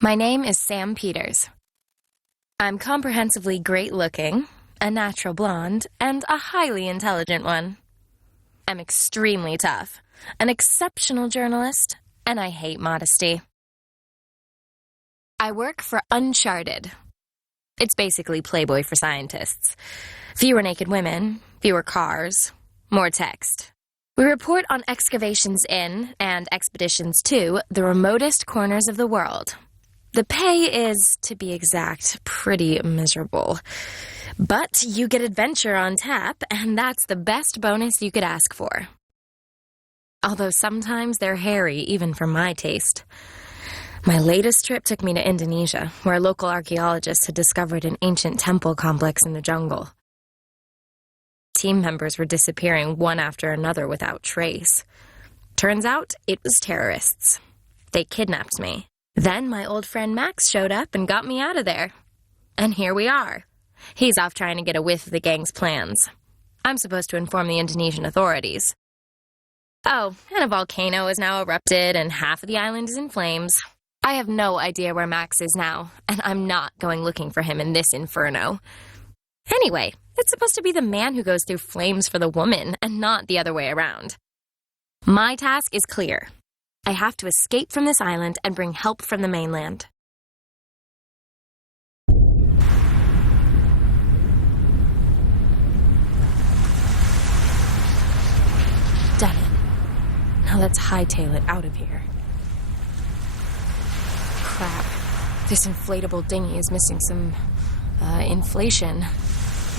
My name is Sam Peters. I'm comprehensively great-looking, a natural blonde, and a highly intelligent one. I'm extremely tough, an exceptional journalist, and I hate modesty. I work for Uncharted. It's basically Playboy for scientists. Fewer naked women, fewer cars, more text. We report on excavations in, and expeditions to, the remotest corners of the world. The pay is, to be exact, pretty miserable. But you get adventure on tap, and that's the best bonus you could ask for. Although sometimes they're hairy, even for my taste. My latest trip took me to Indonesia, where local archaeologists had discovered an ancient temple complex in the jungle. Team members were disappearing one after another without trace. Turns out, it was terrorists. They kidnapped me. Then my old friend Max showed up and got me out of there. And here we are. He's off trying to get a whiff of the gang's plans. I'm supposed to inform the Indonesian authorities. Oh, and a volcano has now erupted and half of the island is in flames. I have no idea where Max is now, and I'm not going looking for him in this inferno. Anyway, it's supposed to be the man who goes through flames for the woman, and not the other way around. My task is clear. I have to escape from this island and bring help from the mainland. Done it. Now let's hightail it out of here. Crap. This inflatable dinghy is missing some, inflation.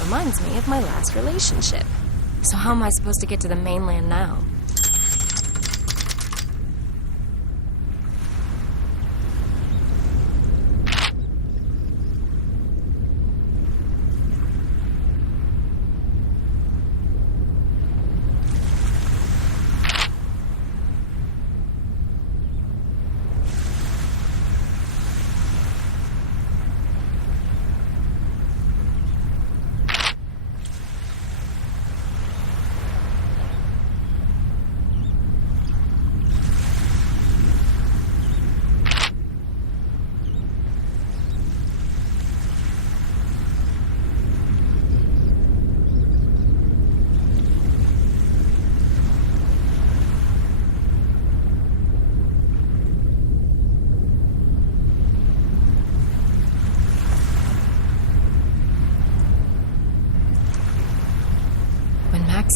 Reminds me of my last relationship. So how am I supposed to get to the mainland now?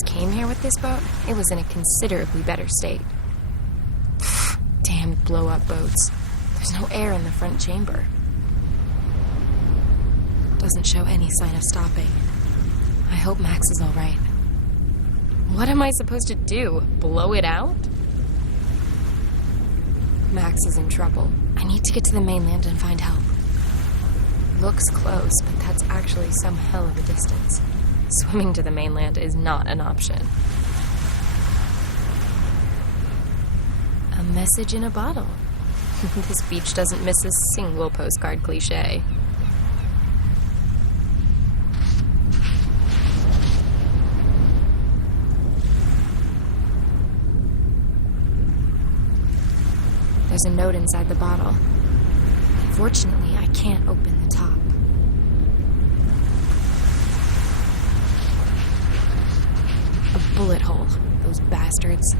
Came here with this boat, it was in a considerably better state. Damned blow-up boats. There's no air in the front chamber. Doesn't show any sign of stopping. I hope Max is all right. What am I supposed to do? Blow it out? Max is in trouble. I need to get to the mainland and find help. Looks close, but that's actually some hell of a distance. Swimming to the mainland is not an option. A message in a bottle. This beach doesn't miss a single postcard cliché. There's a note inside the bottle. Unfortunately, I can't open the top. A bullet hole, those bastards.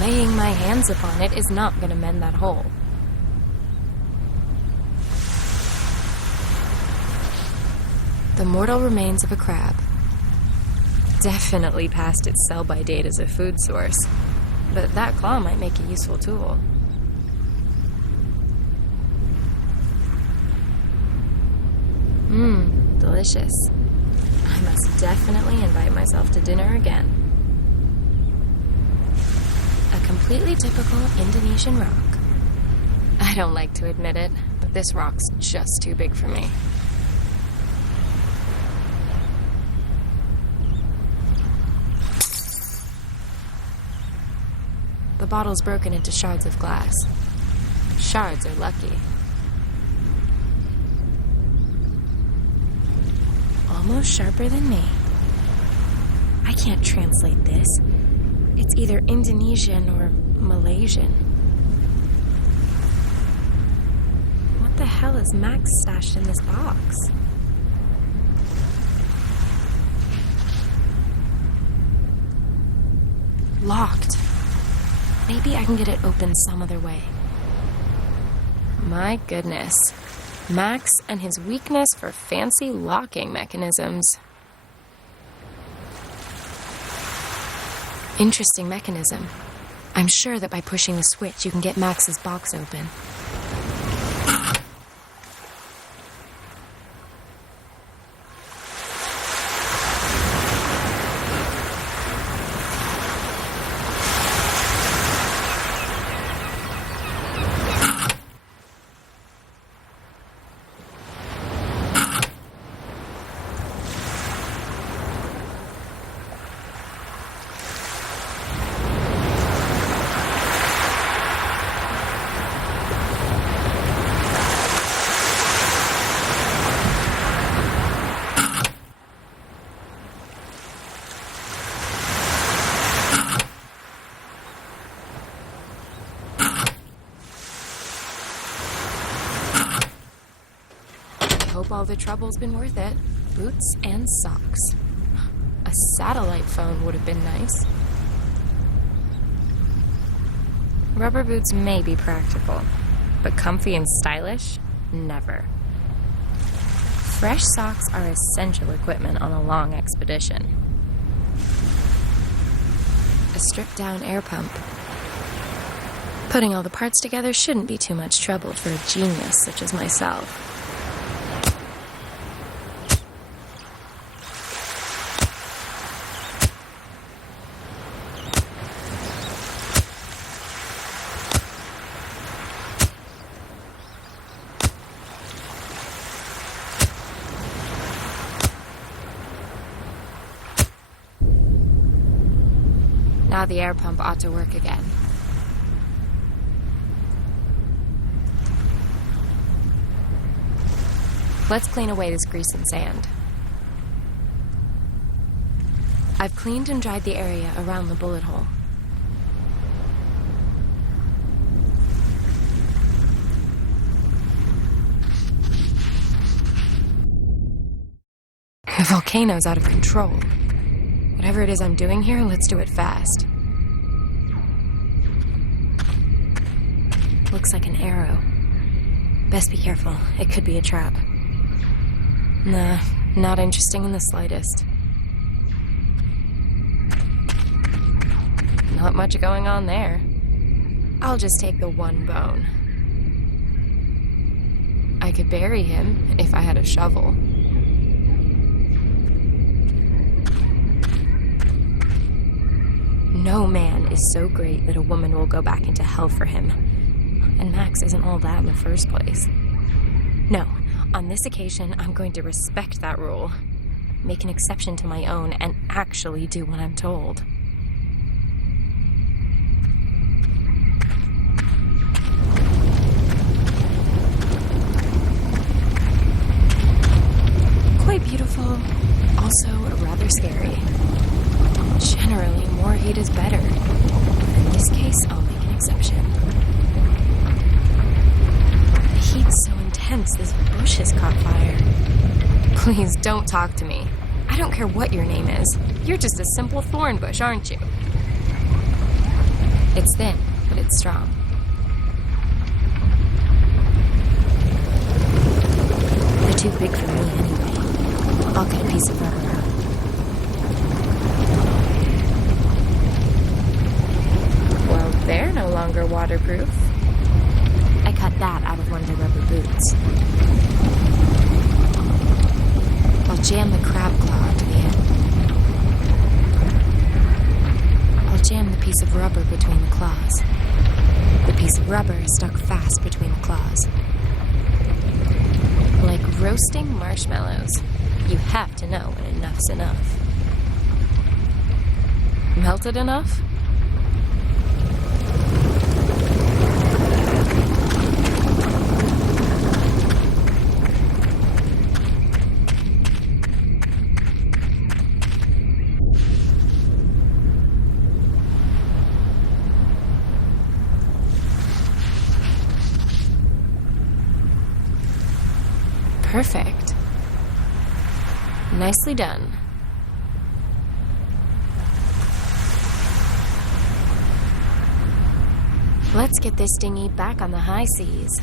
Laying my hands upon it is not going to mend that hole. The mortal remains of a crab. Definitely past its sell-by date as a food source, but that claw might make a useful tool. Delicious. I must definitely invite myself to dinner again. A completely typical Indonesian rock. I don't like to admit it, but this rock's just too big for me. The bottle's broken into shards of glass. Shards are lucky. Almost sharper than me. I can't translate this. It's either Indonesian or Malaysian. hell is Max stashed in this box? Locked. Maybe I can get it open some other way. My goodness. Max and his weakness for fancy locking mechanisms. Interesting mechanism. I'm sure that by pushing the switch, you can get Max's box open. Hope all the trouble's been worth it. Boots and socks. A satellite phone would have been nice. Rubber boots may be practical, but comfy and stylish? Never. Fresh socks are essential equipment on a long expedition. A stripped-down air pump. Putting all the parts together shouldn't be too much trouble for a genius such as myself. Now the air pump ought to work again. Let's clean away this grease and sand. I've cleaned and dried the area around the bullet hole. The volcano's out of control. Whatever it is I'm doing here, let's do it fast. Looks like an arrow. Best be careful. It could be a trap. Nah, not interesting in the slightest. Not much going on there. I'll just take the one bone. I could bury him if I had a shovel. No man is so great that a woman will go back into hell for him. And Max isn't all that in the first place. No, on this occasion, I'm going to respect that rule. Make an exception to my own and actually do what I'm told. Quite beautiful, also rather scary. Generally, more heat is better. In this case, I'll make an exception. The heat's so intense, this bush has caught fire. Please, don't talk to me. I don't care what your name is. You're just a simple thorn bush, aren't you? It's thin, but it's strong. They're too big for me anyway. I'll cut a piece of rubber out. Well, they're no longer waterproof. I cut that out of one of the rubber boots. I'll jam the crab claw to the end. I'll jam the piece of rubber between the claws. The piece of rubber is stuck fast between the claws. Like roasting marshmallows. You have to know when enough's enough. Melted enough? Nicely done. Let's get this dinghy back on the high seas.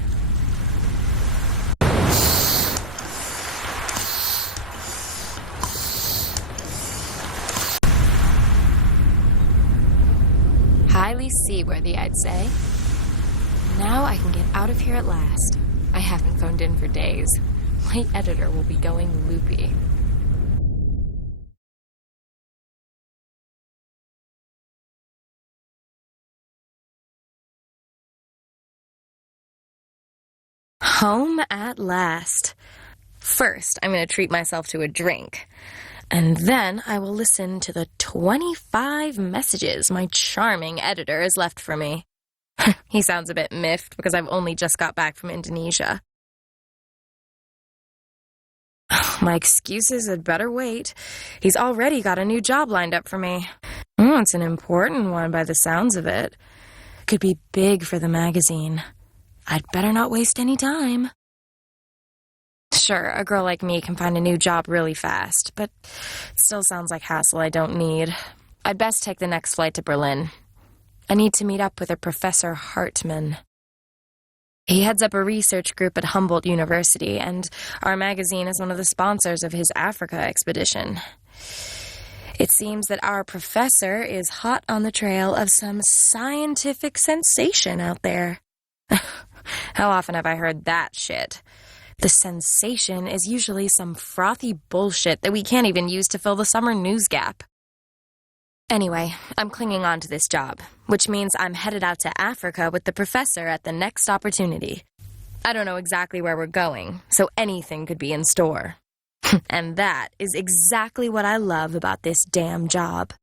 Highly seaworthy, I'd say. Now I can get out of here at last. I haven't phoned in for days. My editor will be going loopy. Home at last. First, I'm going to treat myself to a drink. And then I will listen to the 25 messages my charming editor has left for me. He sounds a bit miffed because I've only just got back from Indonesia. My excuses had better wait. He's already got a new job lined up for me. It's an important one by the sounds of it. Could be big for the magazine. I'd better not waste any time. Sure, a girl like me can find a new job really fast, but it still sounds like hassle I don't need. I'd best take the next flight to Berlin. I need to meet up with a Professor Hartmann. He heads up a research group at Humboldt University, and our magazine is one of the sponsors of his Africa expedition. It seems that our professor is hot on the trail of some scientific sensation out there. How often have I heard that shit? The sensation is usually some frothy bullshit that we can't even use to fill the summer news gap. Anyway, I'm clinging on to this job, which means I'm headed out to Africa with the professor at the next opportunity. I don't know exactly where we're going, so anything could be in store. And that is exactly what I love about this damn job.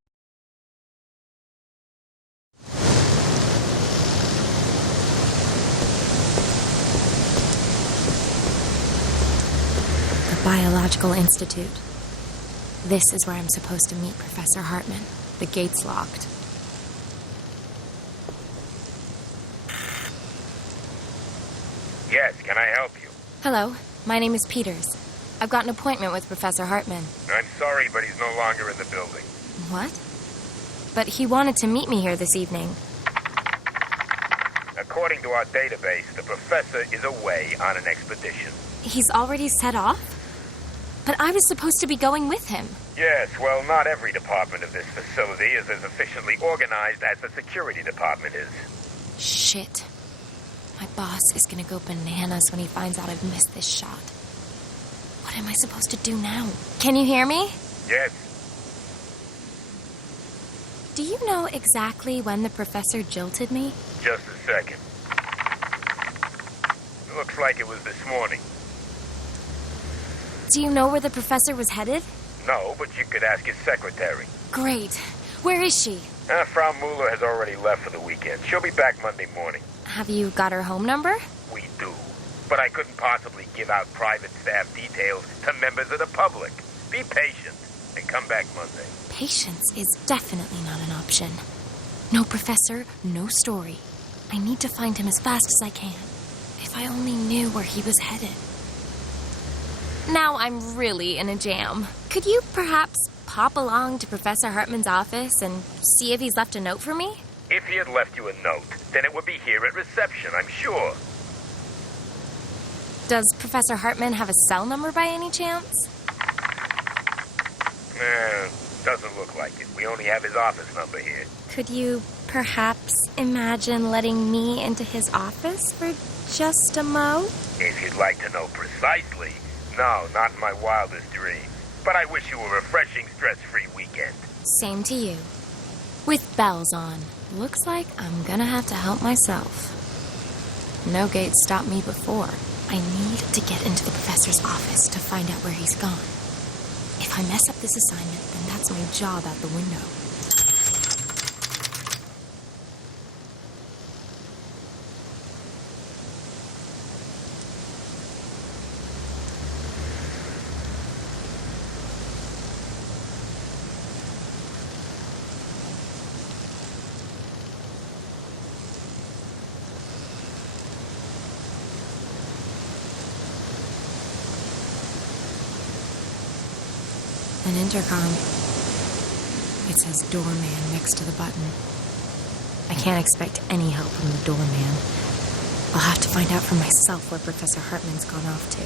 The Biological Institute. This is where I'm supposed to meet Professor Hartmann. The gate's locked. Yes, can I help you? Hello, my name is Peters. I've got an appointment with Professor Hartmann. I'm sorry, but he's no longer in the building. What? But he wanted to meet me here this evening. According to our database, the professor is away on an expedition. He's already set off? But I was supposed to be going with him. Yes, well, not every department of this facility is as efficiently organized as the security department is. Shit. My boss is gonna go bananas when he finds out I've missed this shot. What am I supposed to do now? Can you hear me? Yes. Do you know exactly when the professor jilted me? Just a second. It looks like it was this morning. Do you know where the professor was headed? No, but you could ask his secretary. Great. Where is she? Frau Mueller has already left for the weekend. She'll be back Monday morning. Have you got her home number? We do. But I couldn't possibly give out private staff details to members of the public. Be patient and come back Monday. Patience is definitely not an option. No professor, no story. I need to find him as fast as I can. If I only knew where he was headed. Now I'm really in a jam. Could you perhaps pop along to Professor Hartmann's office and see if he's left a note for me? If he had left you a note, then it would be here at reception, I'm sure. Does Professor Hartmann have a cell number by any chance? Doesn't look like it. We only have his office number here. Could you perhaps imagine letting me into his office for just a mo? If you'd like to know precisely. No, not in my wildest dreams. But I wish you a refreshing, stress-free weekend. Same to you. With bells on. Looks like I'm gonna have to help myself. No gate stopped me before. I need to get into the professor's office to find out where he's gone. If I mess up this assignment, then that's my job out the window. An intercom. It says doorman next to the button. I can't expect any help from the doorman. I'll have to find out for myself where Professor Hartman's gone off to.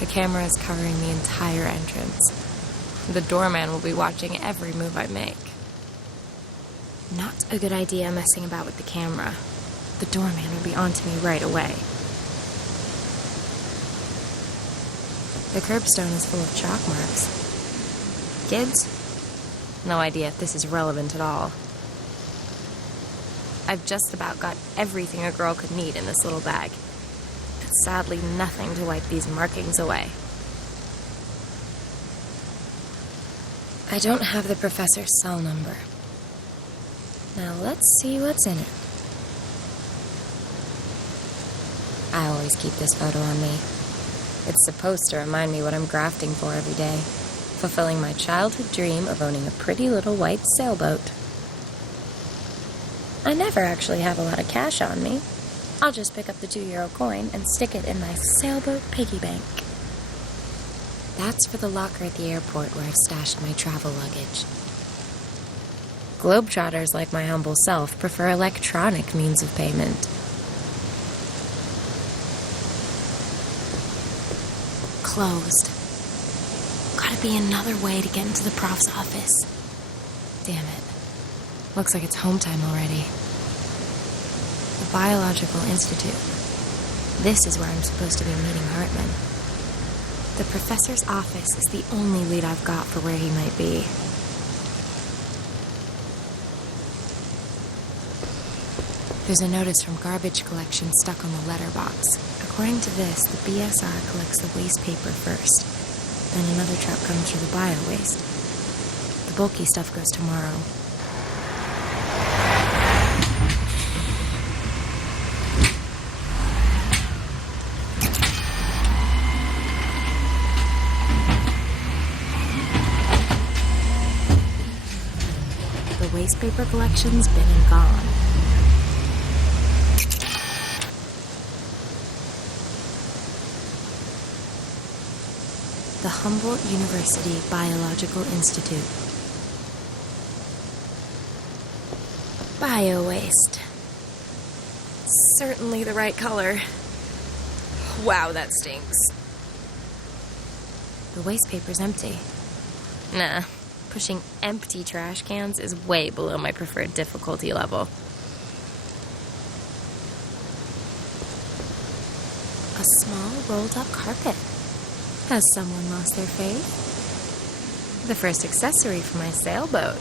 The camera is covering the entire entrance. The doorman will be watching every move I make. Not a good idea messing about with the camera. The doorman will be onto me right away. The curbstone is full of chalk marks. Kids? No idea if this is relevant at all. I've just about got everything a girl could need in this little bag. But sadly, nothing to wipe these markings away. I don't have the professor's cell number. Now let's see what's in it. I always keep this photo on me. It's supposed to remind me what I'm grafting for every day. Fulfilling my childhood dream of owning a pretty little white sailboat. I never actually have a lot of cash on me. I'll just pick up the €2 coin and stick it in my sailboat piggy bank. That's for the locker at the airport where I've stashed my travel luggage. Globetrotters like my humble self prefer electronic means of payment. Closed. Gotta be another way to get into the prof's office. Damn it. Looks like it's home time already. The Biological Institute. This is where I'm supposed to be meeting Hartman. The professor's office is the only lead I've got for where he might be. There's a notice from garbage collection stuck on the letterbox. According to this, the BSR collects the waste paper first. Then another truck comes for the bio-waste. The bulky stuff goes tomorrow. The waste paper collection's been and gone. The Humboldt University Biological Institute. Bio-waste. Certainly the right color. Wow, that stinks. The waste paper's empty. Nah, pushing empty trash cans is way below my preferred difficulty level. A small rolled-up carpet. Has someone lost their faith? The first accessory for my sailboat.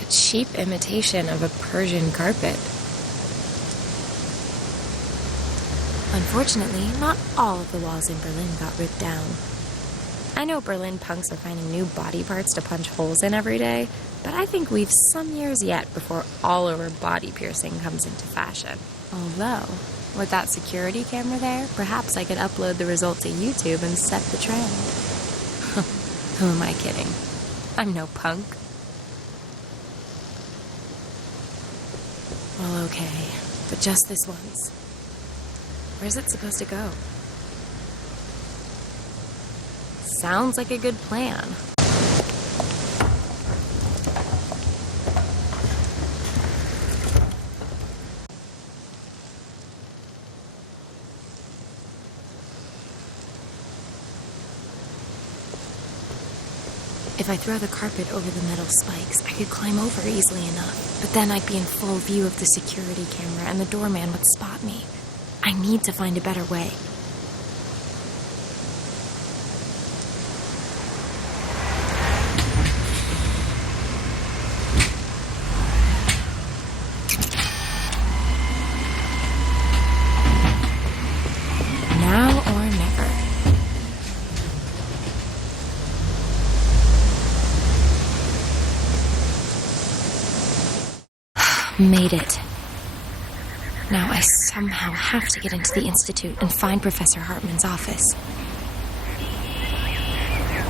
A cheap imitation of a Persian carpet. Unfortunately, not all of the walls in Berlin got ripped down. I know Berlin punks are finding new body parts to punch holes in every day, but I think we've some years yet before all-over body piercing comes into fashion. Although, with that security camera there, perhaps I could upload the result to YouTube and set the trend. Who am I kidding? I'm no punk. Well, okay, but just this once. Where's it supposed to go? Sounds like a good plan. If I throw the carpet over the metal spikes, I could climb over easily enough. But then I'd be in full view of the security camera and the doorman would spot me. I need to find a better way. Now or never. Made it. Now I somehow have to get into the Institute and find Professor Hartman's office.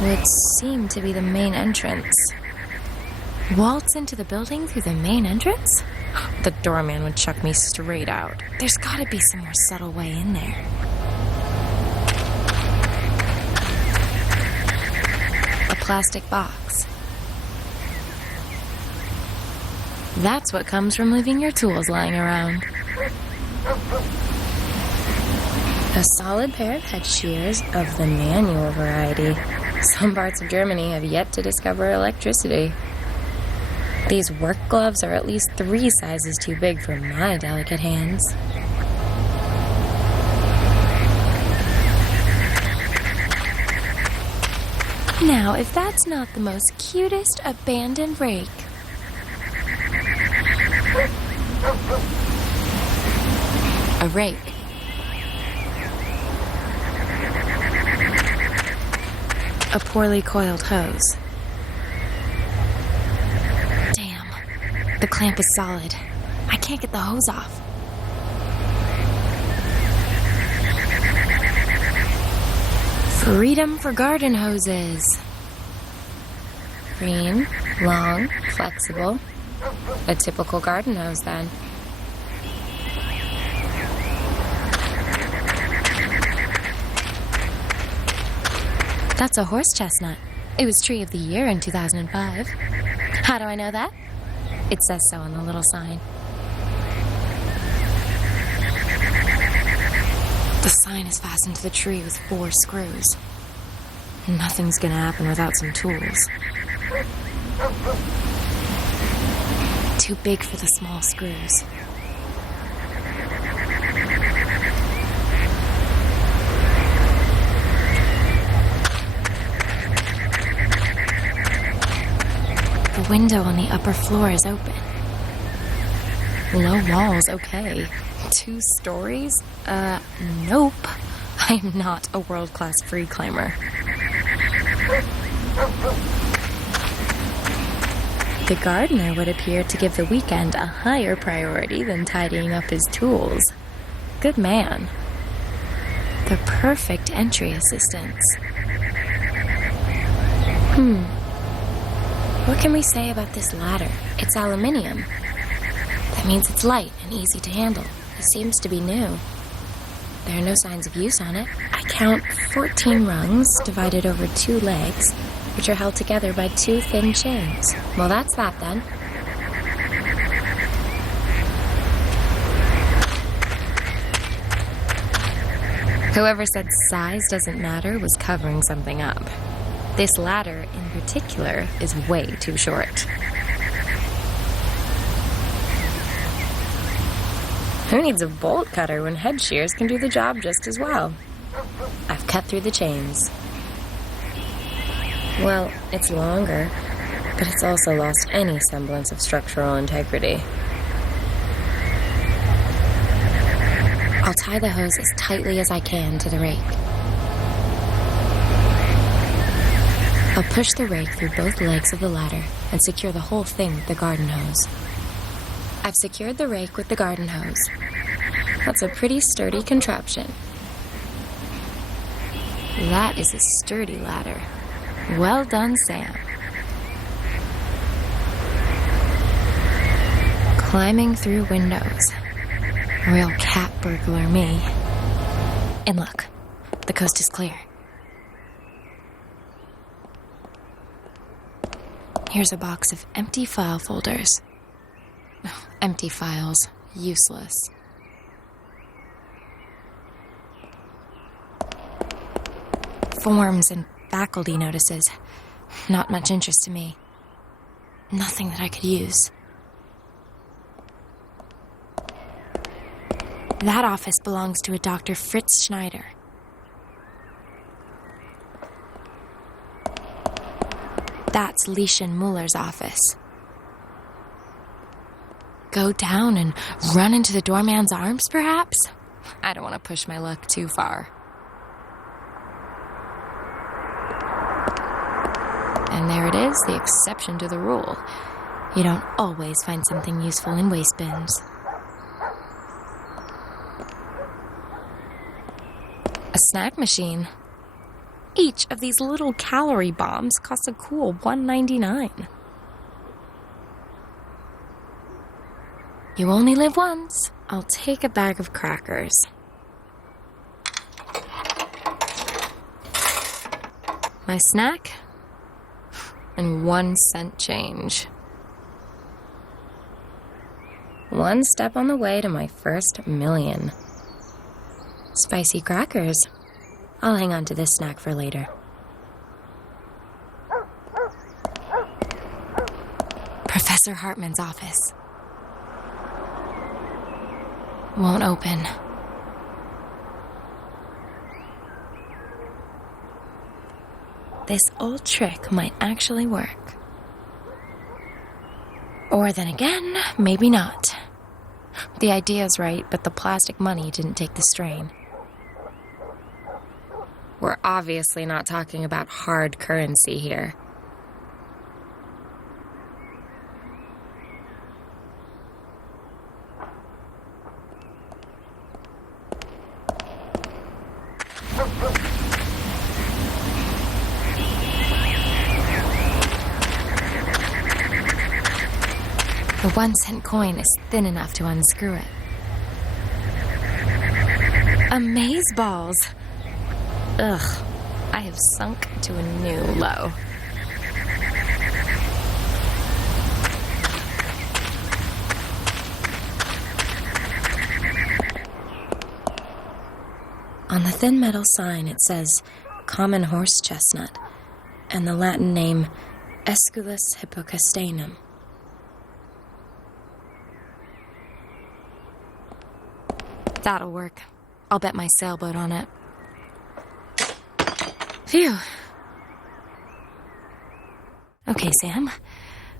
Would seem to be the main entrance. Waltz into the building through the main entrance? The doorman would chuck me straight out. There's gotta be some more subtle way in there. plastic box. That's what comes from leaving your tools lying around. A solid pair of head shears of the manual variety. Some parts of Germany have yet to discover electricity. These work gloves are at least 3 sizes too big for my delicate hands. Now, if that's not the most cutest abandoned rake. A rake. A poorly coiled hose. Damn. The clamp is solid. I can't get the hose off. Freedom for garden hoses. Green, long, flexible. A typical garden hose, then. That's a horse chestnut. It was Tree of the Year in 2005. How do I know that? It says so on the little sign. The sign is fastened to the tree with 4 screws. Nothing's gonna happen without some tools. Too big for the small screws. The window on the upper floor is open. Low walls, okay. 2 stories? Nope. I'm not a world-class free climber. The gardener would appear to give the weekend a higher priority than tidying up his tools. Good man. The perfect entry assistance. What can we say about this ladder? It's aluminium. That means it's light and easy to handle. It seems to be new. There are no signs of use on it. I count 14 rungs divided over 2 legs, which are held together by 2 thin chains. Well, that's that then. Whoever said size doesn't matter was covering something up. This ladder, in particular, is way too short. Who needs a bolt cutter when head shears can do the job just as well? I've cut through the chains. Well, it's longer, but it's also lost any semblance of structural integrity. I'll tie the hose as tightly as I can to the rake. I'll push the rake through both legs of the ladder and secure the whole thing with the garden hose. I've secured the rake with the garden hose. That's a pretty sturdy contraption. That is a sturdy ladder. Well done, Sam. Climbing through windows. Real cat burglar me. And look, the coast is clear. Here's a box of empty file folders. Empty files. Useless. Forms and faculty notices. Not much interest to me. Nothing that I could use. That office belongs to a Dr. Fritz Schneider. That's Lieschen Muller's office. Go down and run into the doorman's arms, perhaps? I don't want to push my luck too far. And there it is, the exception to the rule. You don't always find something useful in waste bins. A snack machine. Each of these little calorie bombs costs a cool $1.99. You only live once. I'll take a bag of crackers. My snack? and 1 cent change. One step on the way to my first million. Spicy crackers. I'll hang on to this snack for later. Professor Hartman's office. Won't open. This old trick might actually work. Or then again, maybe not. The idea's right, but the plastic money didn't take the strain. We're obviously not talking about hard currency here. The 1 cent coin is thin enough to unscrew it. Amazeballs! Ugh, I have sunk to a new low. On the thin metal sign it says common horse chestnut and the Latin name Aesculus hippocastanum. That'll work. I'll bet my sailboat on it. Phew. Okay, Sam.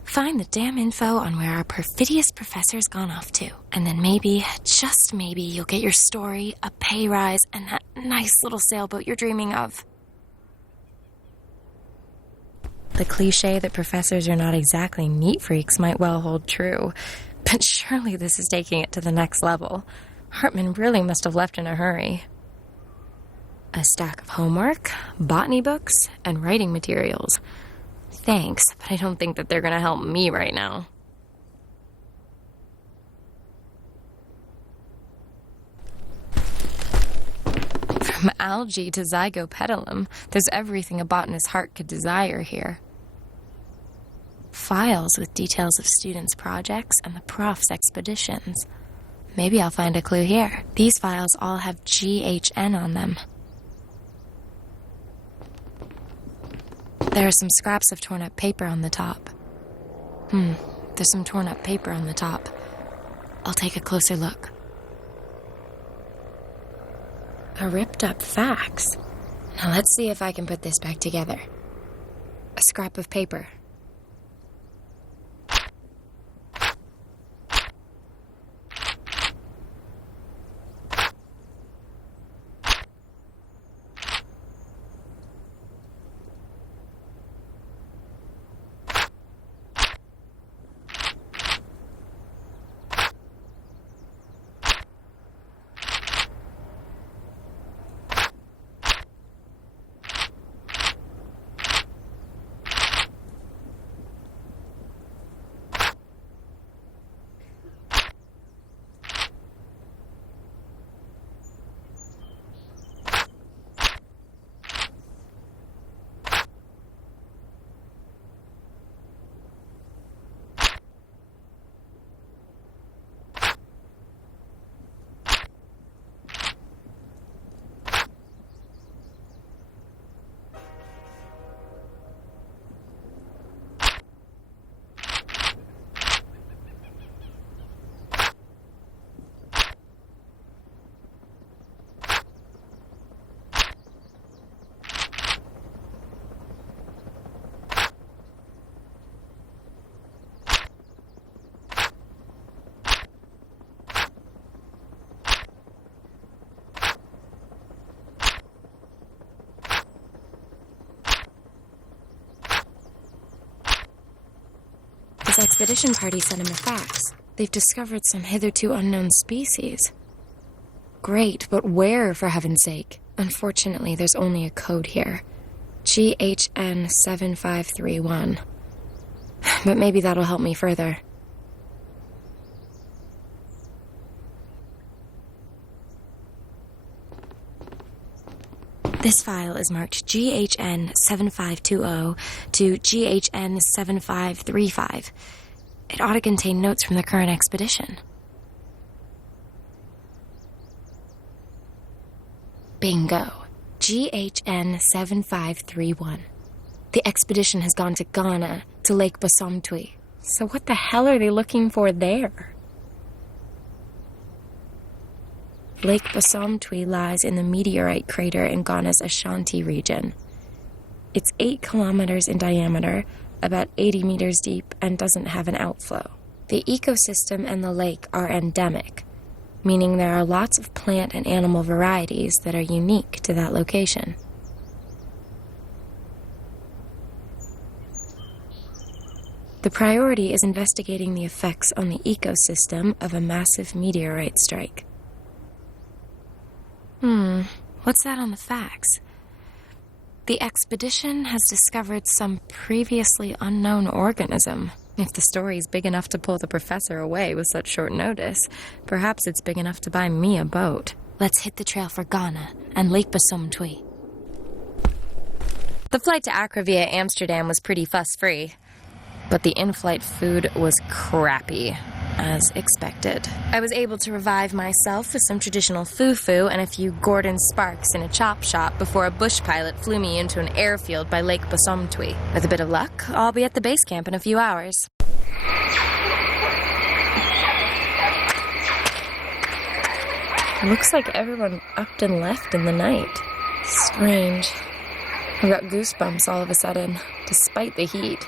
Find the damn info on where our perfidious professor's gone off to. And then maybe, just maybe, you'll get your story, a pay rise, and that nice little sailboat you're dreaming of. The cliche that professors are not exactly neat freaks might well hold true. But surely this is taking it to the next level. Hartman really must have left in a hurry. A stack of homework, botany books, and writing materials. Thanks, but I don't think that they're going to help me right now. From algae to zygopedilum, there's everything a botanist's heart could desire here. Files with details of students' projects and the prof's expeditions. Maybe I'll find a clue here. These files all have GHN on them. There are some scraps of torn-up paper on the top. There's some torn-up paper on the top. I'll take a closer look. A ripped-up fax. Now let's see if I can put this back together. A scrap of paper. This expedition party sent him a fax. They've discovered some hitherto unknown species. Great, but where, for heaven's sake? Unfortunately, there's only a code here. GHN 7531. But maybe that'll help me further. This file is marked GHN 7520 to GHN 7535. It ought to contain notes from the current expedition. Bingo. GHN 7531. The expedition has gone to Ghana, to Lake Basomtwi. So what the hell are they looking for there? Lake Basomtwi lies in the meteorite crater in Ghana's Ashanti region. It's 8 kilometers in diameter, about 80 meters deep, and doesn't have an outflow. The ecosystem and the lake are endemic, meaning there are lots of plant and animal varieties that are unique to that location. The priority is investigating the effects on the ecosystem of a massive meteorite strike. What's that on the facts? The expedition has discovered some previously unknown organism. If the story's big enough to pull the professor away with such short notice, perhaps it's big enough to buy me a boat. Let's hit the trail for Ghana and Lake Basomtwi. The flight to Accra via Amsterdam was pretty fuss-free, but the in-flight food was crappy, as expected. I was able to revive myself with some traditional fufu and a few Gordon Sparks in a chop shop before a bush pilot flew me into an airfield by Lake Basomtwi. With a bit of luck, I'll be at the base camp in a few hours. Looks like everyone upped and left in the night. Strange. I've got goosebumps all of a sudden, despite the heat.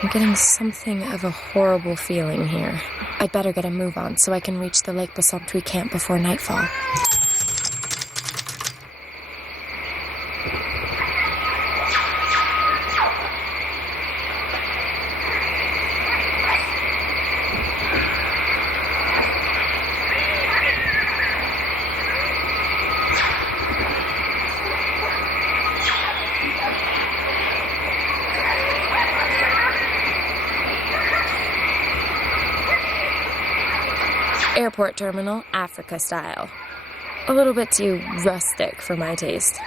I'm getting something of a horrible feeling here. I'd better get a move on so I can reach the Lake Basomtwi camp before nightfall. Airport terminal, Africa style. A little bit too rustic for my taste.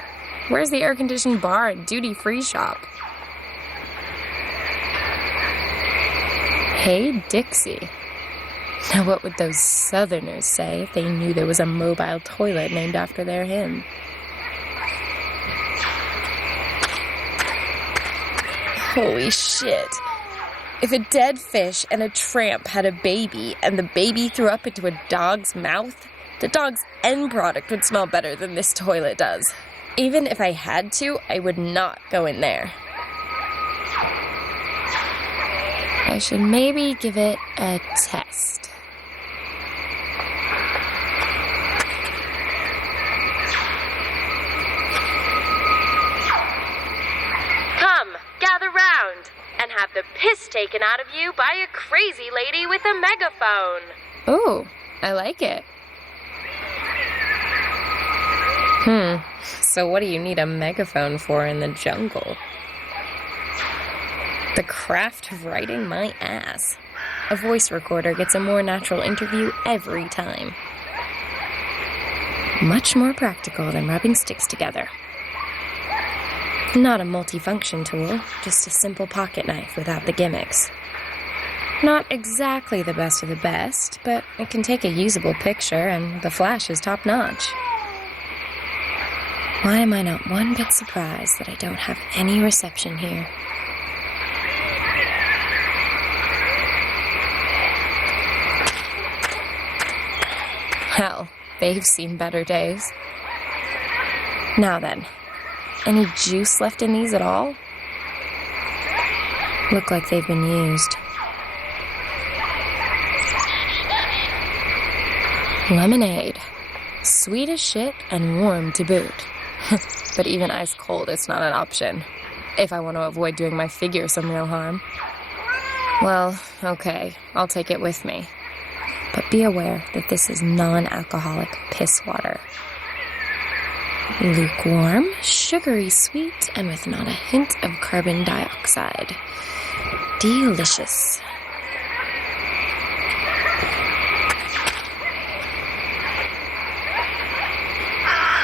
Where's the air-conditioned bar and duty-free shop? Hey, Dixie. Now what would those Southerners say if they knew there was a mobile toilet named after their hymn? Holy shit. If a dead fish and a tramp had a baby and the baby threw up into a dog's mouth, the dog's end product would smell better than this toilet does. Even if I had to, I would not go in there. I should maybe give it a test. Come, gather round. And have the piss taken out of you by a crazy lady with a megaphone. Ooh, I like it. So what do you need a megaphone for in the jungle? The craft of writing my ass. A voice recorder gets a more natural interview every time. Much more practical than rubbing sticks together. Not a multifunction tool, just a simple pocket knife without the gimmicks. Not exactly the best of the best, but it can take a usable picture and the flash is top-notch. Why am I not one bit surprised that I don't have any reception here? Hell, they've seen better days. Now then. Any juice left in these at all? Look like they've been used. Lemonade. Sweet as shit and warm to boot. But even ice cold is not an option, if I want to avoid doing my figure some real harm. Well, okay, I'll take it with me. But be aware that this is non-alcoholic piss water. Lukewarm, sugary sweet, and with not a hint of carbon dioxide. Delicious.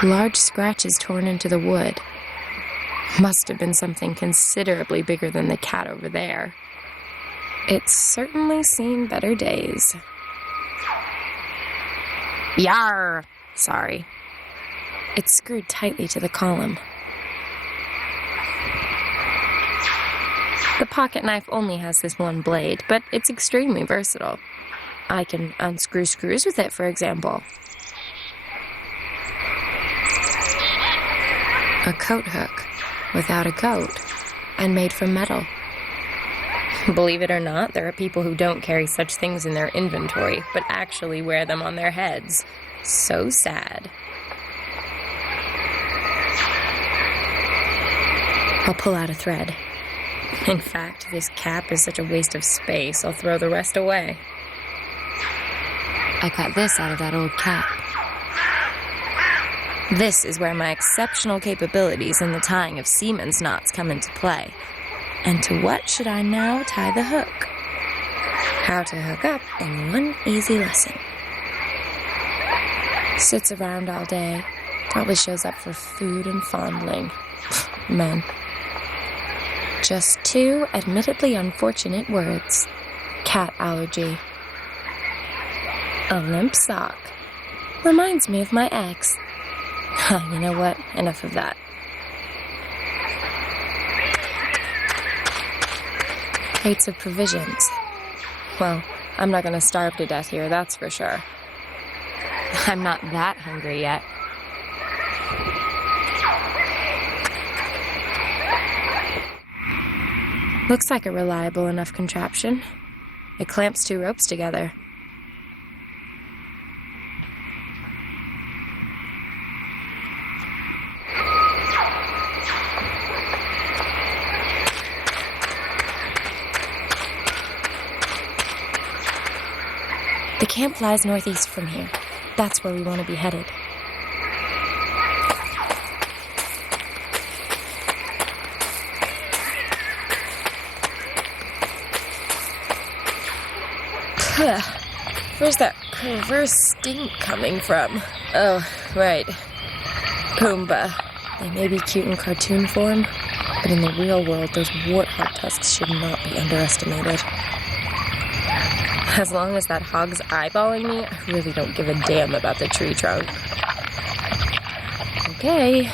Large scratches torn into the wood. Must have been something considerably bigger than the cat over there. It's certainly seen better days. Yarr! Sorry. It's screwed tightly to the column. The pocket knife only has this one blade, but it's extremely versatile. I can unscrew screws with it, for example. A coat hook, without a coat, and made from metal. Believe it or not, there are people who don't carry such things in their inventory, but actually wear them on their heads. So sad. I'll pull out a thread. In fact, this cap is such a waste of space, I'll throw the rest away. I cut this out of that old cap. This is where my exceptional capabilities in the tying of seamen's knots come into play. And to what should I now tie the hook? How to hook up in one easy lesson. Sits around all day, probably shows up for food and fondling. Men. Just two admittedly unfortunate words. Cat allergy. A limp sock. Reminds me of my ex. You know what? Enough of that. Crates of provisions. Well, I'm not gonna starve to death here, that's for sure. I'm not that hungry yet. Looks like a reliable enough contraption. It clamps two ropes together. The camp lies northeast from here. That's where we want to be headed. Where's that perverse stink coming from? Oh, right. Pumbaa. They may be cute in cartoon form, but in the real world, those warthog tusks should not be underestimated. As long as that hog's eyeballing me, I really don't give a damn about the tree trunk. Okay,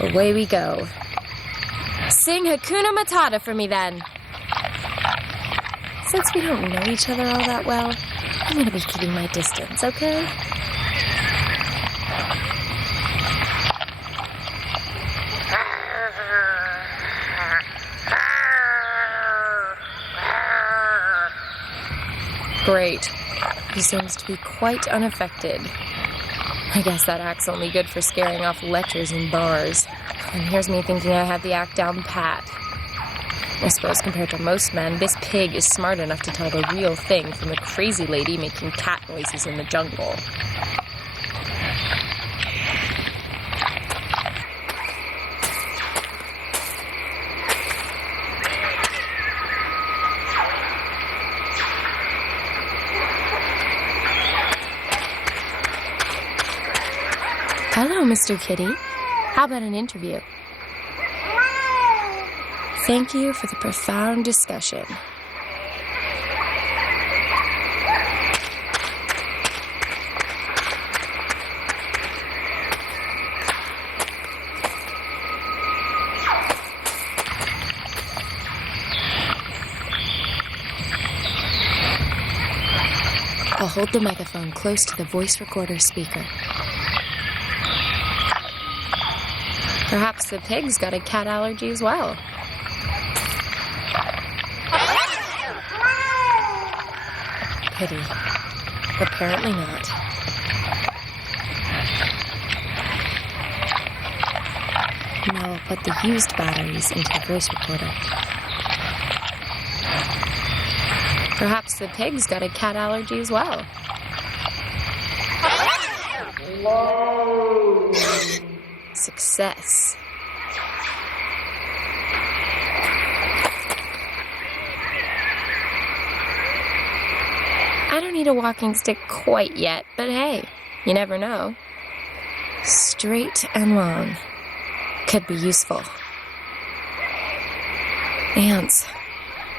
away we go. Sing Hakuna Matata for me, then. Since we don't know each other all that well, I'm gonna be keeping my distance, okay? Great. He seems to be quite unaffected. I guess that act's only good for scaring off lechers in bars. And here's me thinking I have the act down pat. I suppose compared to most men, this pig is smart enough to tell the real thing from the crazy lady making cat noises in the jungle. Hello, Mr. Kitty. How about an interview? Thank you for the profound discussion. I'll hold the megaphone close to the voice recorder speaker. Perhaps the pig's got a cat allergy as well. Pity. Apparently not. Now I'll put the used batteries into the voice recorder. Perhaps the pig's got a cat allergy as well. Success. I don't need a walking stick quite yet, but hey, you never know. Straight and long. Could be useful. Ants.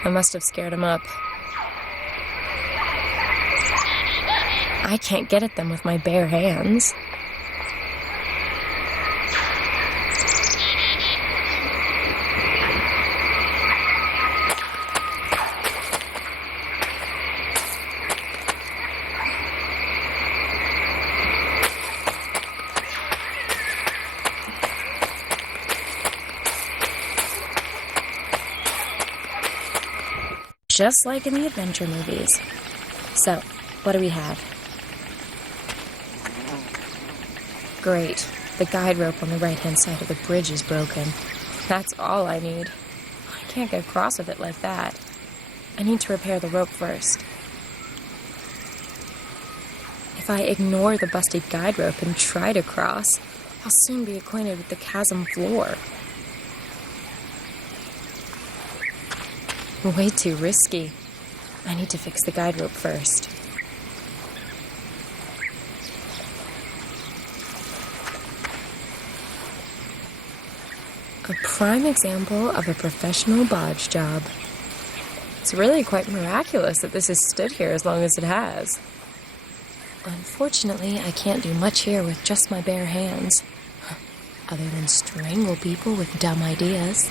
I must have scared them up. I can't get at them with my bare hands. Just like in the adventure movies. So, what do we have? Great. The guide rope on the right-hand side of the bridge is broken. That's all I need. I can't get across with it like that. I need to repair the rope first. If I ignore the busted guide rope and try to cross, I'll soon be acquainted with the chasm floor. Way too risky. I need to fix the guide rope first. A prime example of a professional bodge job. It's really quite miraculous that this has stood here as long as it has. Unfortunately, I can't do much here with just my bare hands, other than strangle people with dumb ideas.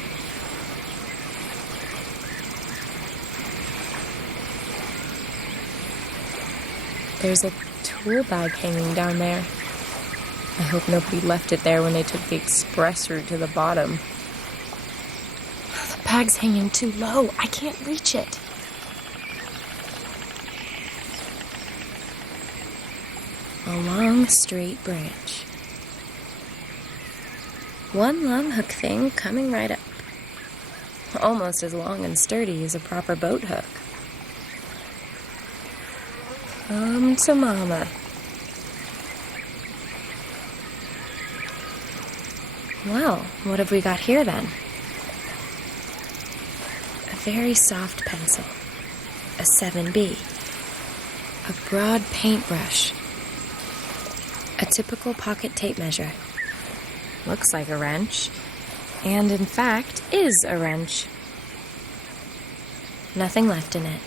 There's a tool bag hanging down there. I hope nobody left it there when they took the express route to the bottom. The bag's hanging too low. I can't reach it. A long, straight branch. One long hook thing coming right up. Almost as long and sturdy as a proper boat hook. Come to Mama. Well, what have we got here then? A very soft pencil. A 7B. A broad paintbrush. A typical pocket tape measure. Looks like a wrench. And in fact, is a wrench. Nothing left in it.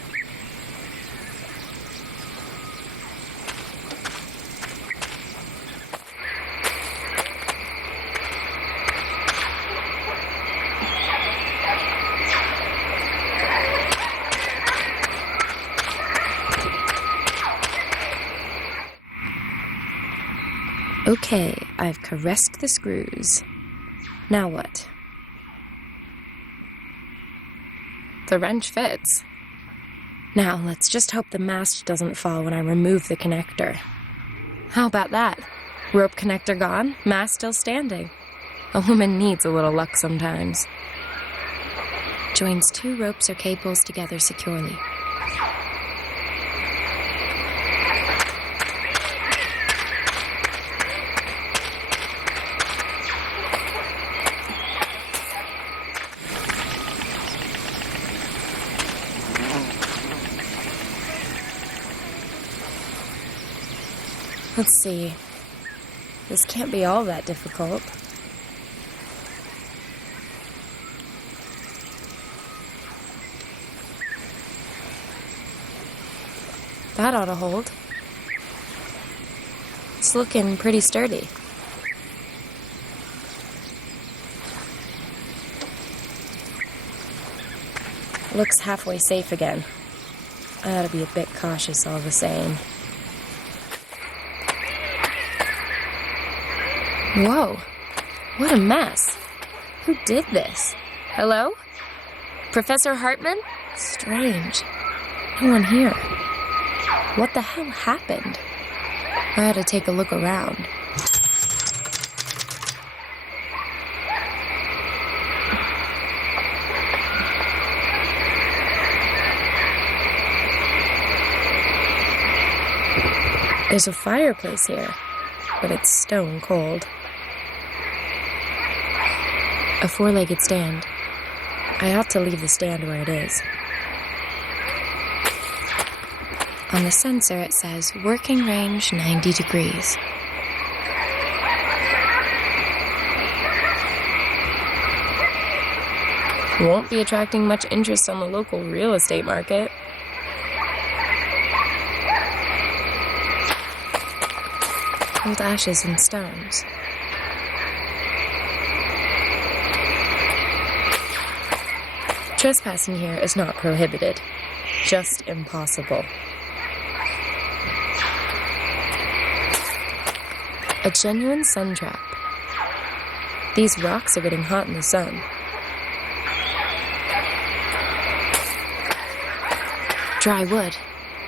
Okay, I've caressed the screws. Now what? The wrench fits. Now, let's just hope the mast doesn't fall when I remove the connector. How about that? Rope connector gone, mast still standing. A woman needs a little luck sometimes. Joins two ropes or cables together securely. Let's see. This can't be all that difficult. That ought to hold. It's looking pretty sturdy. Looks halfway safe again. I ought to be a bit cautious all the same. Whoa, what a mess. Who did this? Hello? Professor Hartman? Strange. No one here. What the hell happened? I had to take a look around. There's a fireplace here, but it's stone cold. A four-legged stand. I ought to leave the stand where it is. On the sensor it says, working range 90 degrees. Won't be attracting much interest on the local real estate market. Old ashes and stones. Trespassing here is not prohibited, just impossible. A genuine sun trap. These rocks are getting hot in the sun. Dry wood.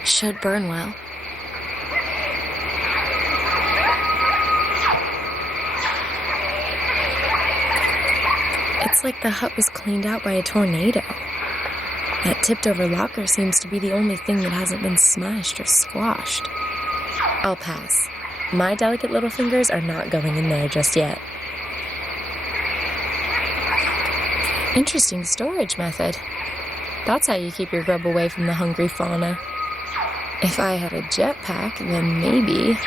Should burn well. It's like the hut was cleaned out by a tornado. That tipped-over locker seems to be the only thing that hasn't been smashed or squashed. I'll pass. My delicate little fingers are not going in there just yet. Interesting storage method. That's how you keep your grub away from the hungry fauna. If I had a jetpack, then maybe...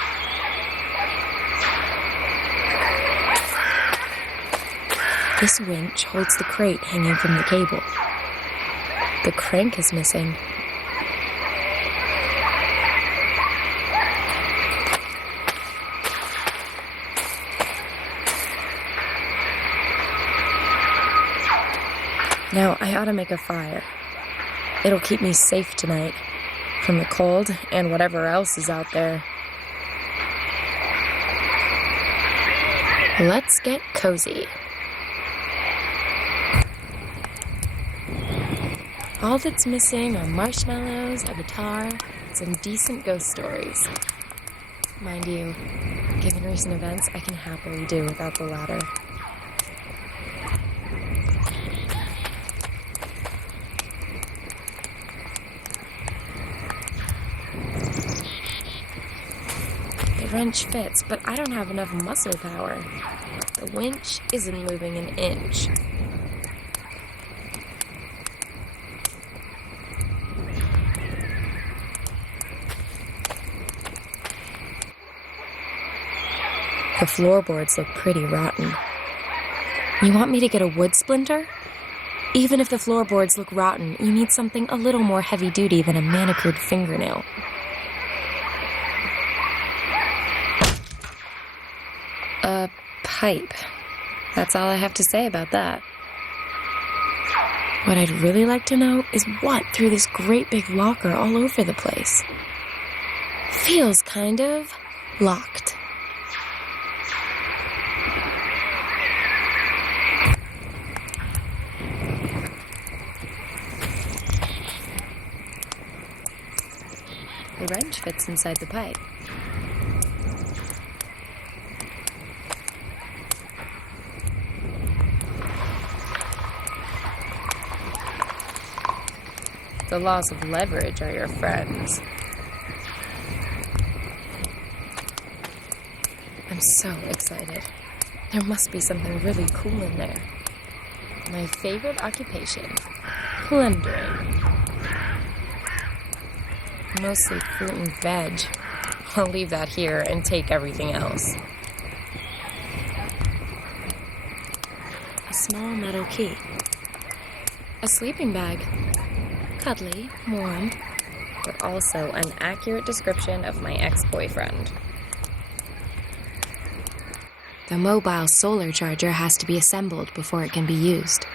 This winch holds the crate hanging from the cable. The crank is missing. Now I ought to make a fire. It'll keep me safe tonight from the cold and whatever else is out there. Let's get cozy. All that's missing are marshmallows, a guitar, and some decent ghost stories. Mind you, given recent events, I can happily do without the latter. The wrench fits, but I don't have enough muscle power. The winch isn't moving an inch. The floorboards look pretty rotten. You want me to get a wood splinter? Even if the floorboards look rotten, you need something a little more heavy-duty than a manicured fingernail. A pipe. That's all I have to say about that. What I'd really like to know is what threw this great big locker all over the place. Feels kind of locked. The wrench fits inside the pipe. The laws of leverage are your friends. I'm so excited. There must be something really cool in there. My favorite occupation, plundering. Mostly fruit and veg. I'll leave that here and take everything else. A small metal key. A sleeping bag. Cuddly, warm, but also an accurate description of my ex-boyfriend. The mobile solar charger has to be assembled before it can be used.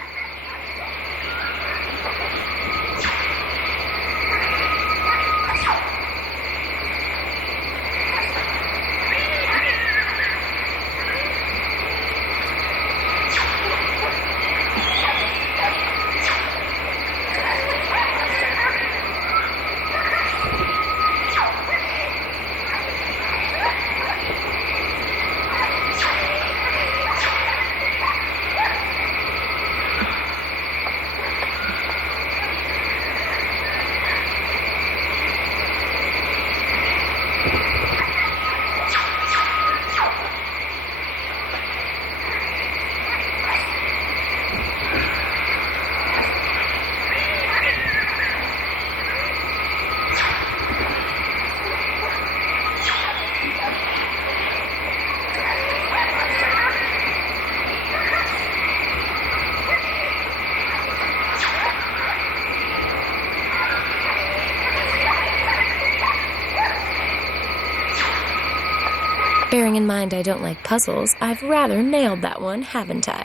bearing in mind I don't like puzzles, I've rather nailed that one, haven't I?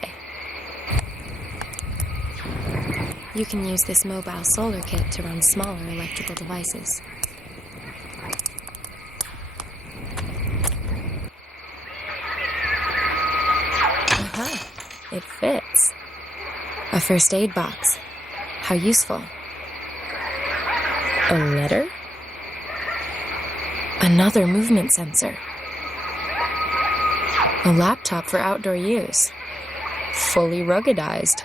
You can use this mobile solar kit to run smaller electrical devices. Aha, it fits. A first aid box. How useful. A letter? Another movement sensor. A laptop for outdoor use. Fully ruggedized.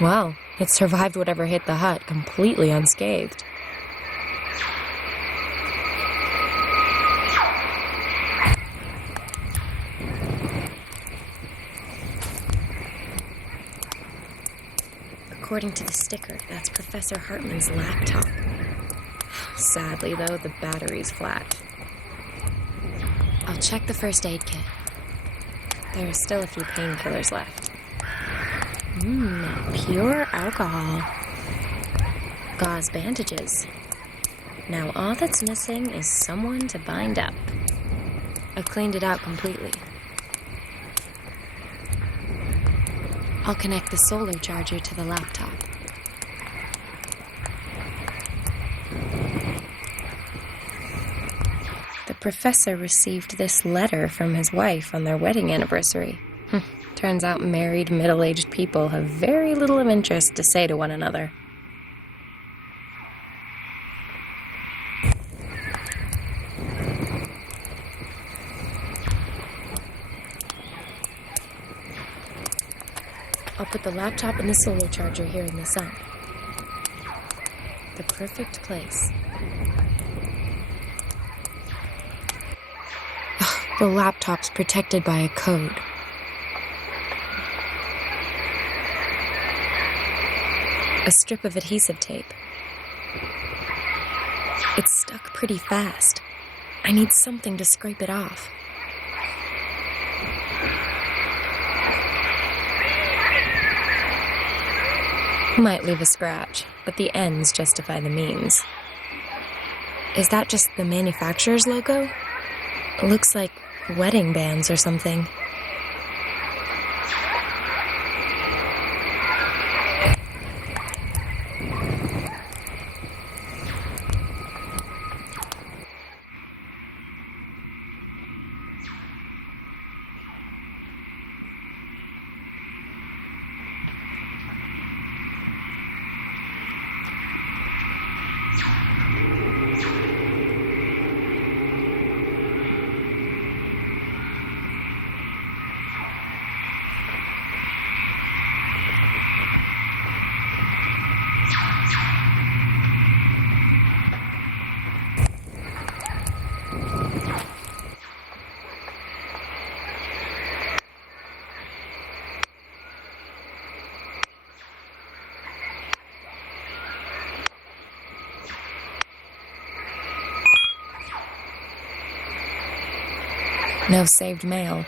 Well, it survived whatever hit the hut completely unscathed. According to the sticker, that's Professor Hartman's laptop. Sadly, though, the battery's flat. I'll check the first aid kit. There are still a few painkillers left. Pure alcohol. Gauze bandages. Now all that's missing is someone to bind up. I've cleaned it out completely. I'll connect the solar charger to the laptop. The professor received this letter from his wife on their wedding anniversary. Turns out married, middle-aged people have very little of interest to say to one another. I'll put the laptop and the solar charger here in the sun. The perfect place. The laptop's protected by a code. A strip of adhesive tape. It's stuck pretty fast. I need something to scrape it off. Might leave a scratch, but the ends justify the means. Is that just the manufacturer's logo? It looks like wedding bands or something. No saved mail.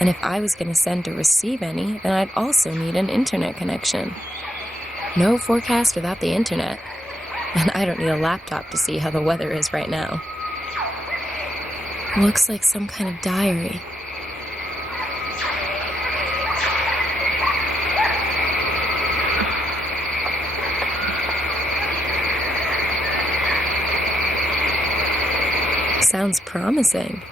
And if I was going to send or receive any, then I'd also need an internet connection. No forecast without the internet. And I don't need a laptop to see how the weather is right now. Looks like some kind of diary. Sounds promising.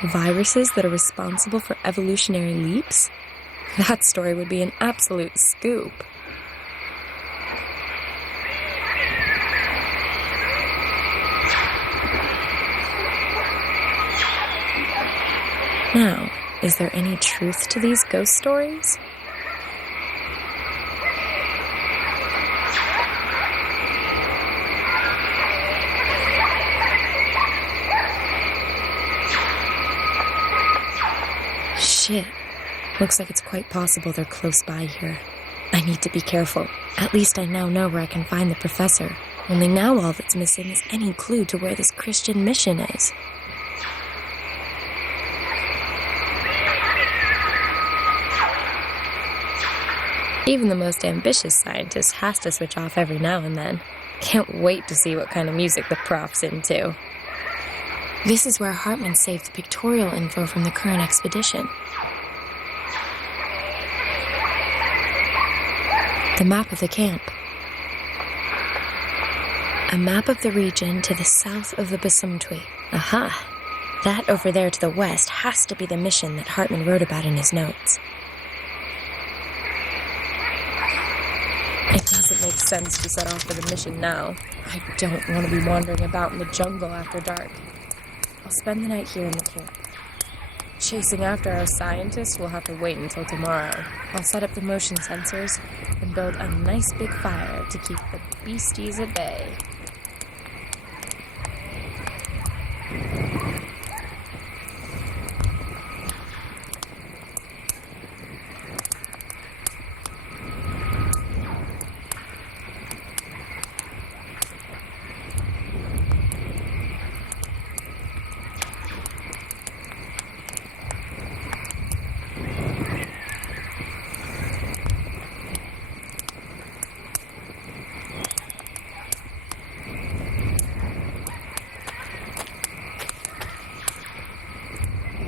Viruses that are responsible for evolutionary leaps? That story would be an absolute scoop. Now, is there any truth to these ghost stories? Shit. Looks like it's quite possible they're close by here. I need to be careful. At least I now know where I can find the professor. Only now all that's missing is any clue to where this Christian mission is. Even the most ambitious scientist has to switch off every now and then. Can't wait to see what kind of music the prof's into. This is where Hartman saved the pictorial info from the current expedition. The map of the camp. A map of the region to the south of the Basumtwi. Aha! That over there to the west has to be the mission that Hartman wrote about in his notes. It doesn't make sense to set off for the mission now. I don't want to be wandering about in the jungle after dark. I'll spend the night here in the camp. Chasing after our scientists will have to wait until tomorrow. I'll set up the motion sensors and build a nice big fire to keep the beasties at bay.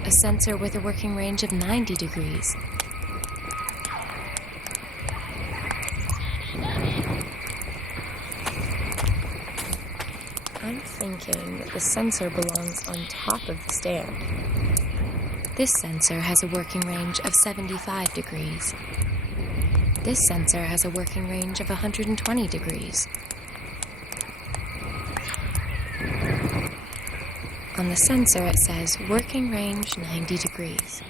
A sensor with a working range of 90 degrees. I'm thinking that the sensor belongs on top of the stand. This sensor has a working range of 75 degrees. This sensor has a working range of 120 degrees. On the sensor, it says, working range 90 degrees.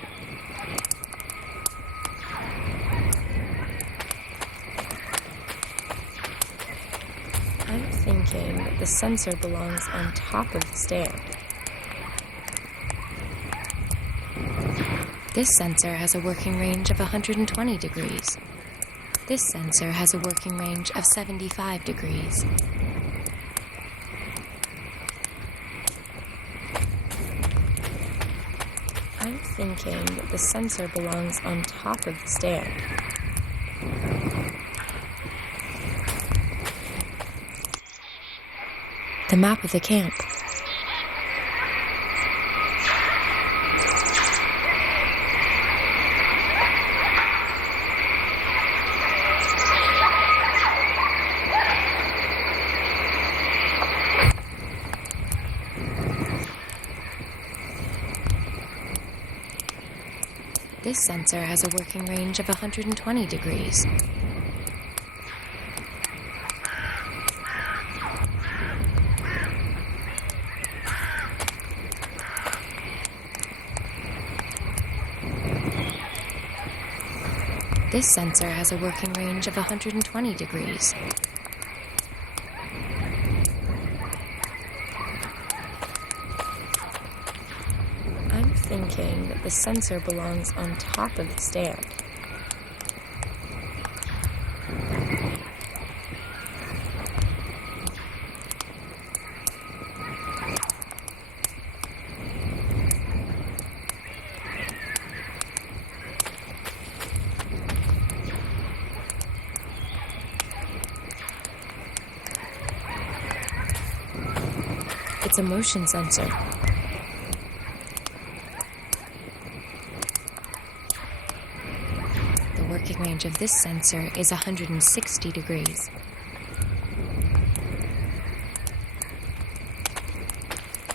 I'm thinking that the sensor belongs on top of the stand. This sensor has a working range of 120 degrees. This sensor has a working range of 75 degrees. I'm thinking that the sensor belongs on top of the stand. The map of the camp. This sensor has a working range of 120 degrees. This sensor has a working range of 120 degrees. I'm thinking that the sensor belongs on top of the stand. It's a motion sensor. The working range of this sensor is 160 degrees.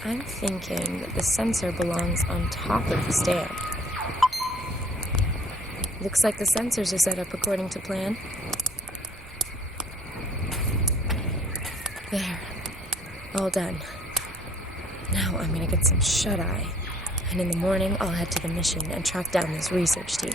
I'm thinking that the sensor belongs on top of the stand. Looks like the sensors are set up according to plan. There. All done. Now I'm gonna get some shut-eye. And in the morning, I'll head to the mission and track down this research team.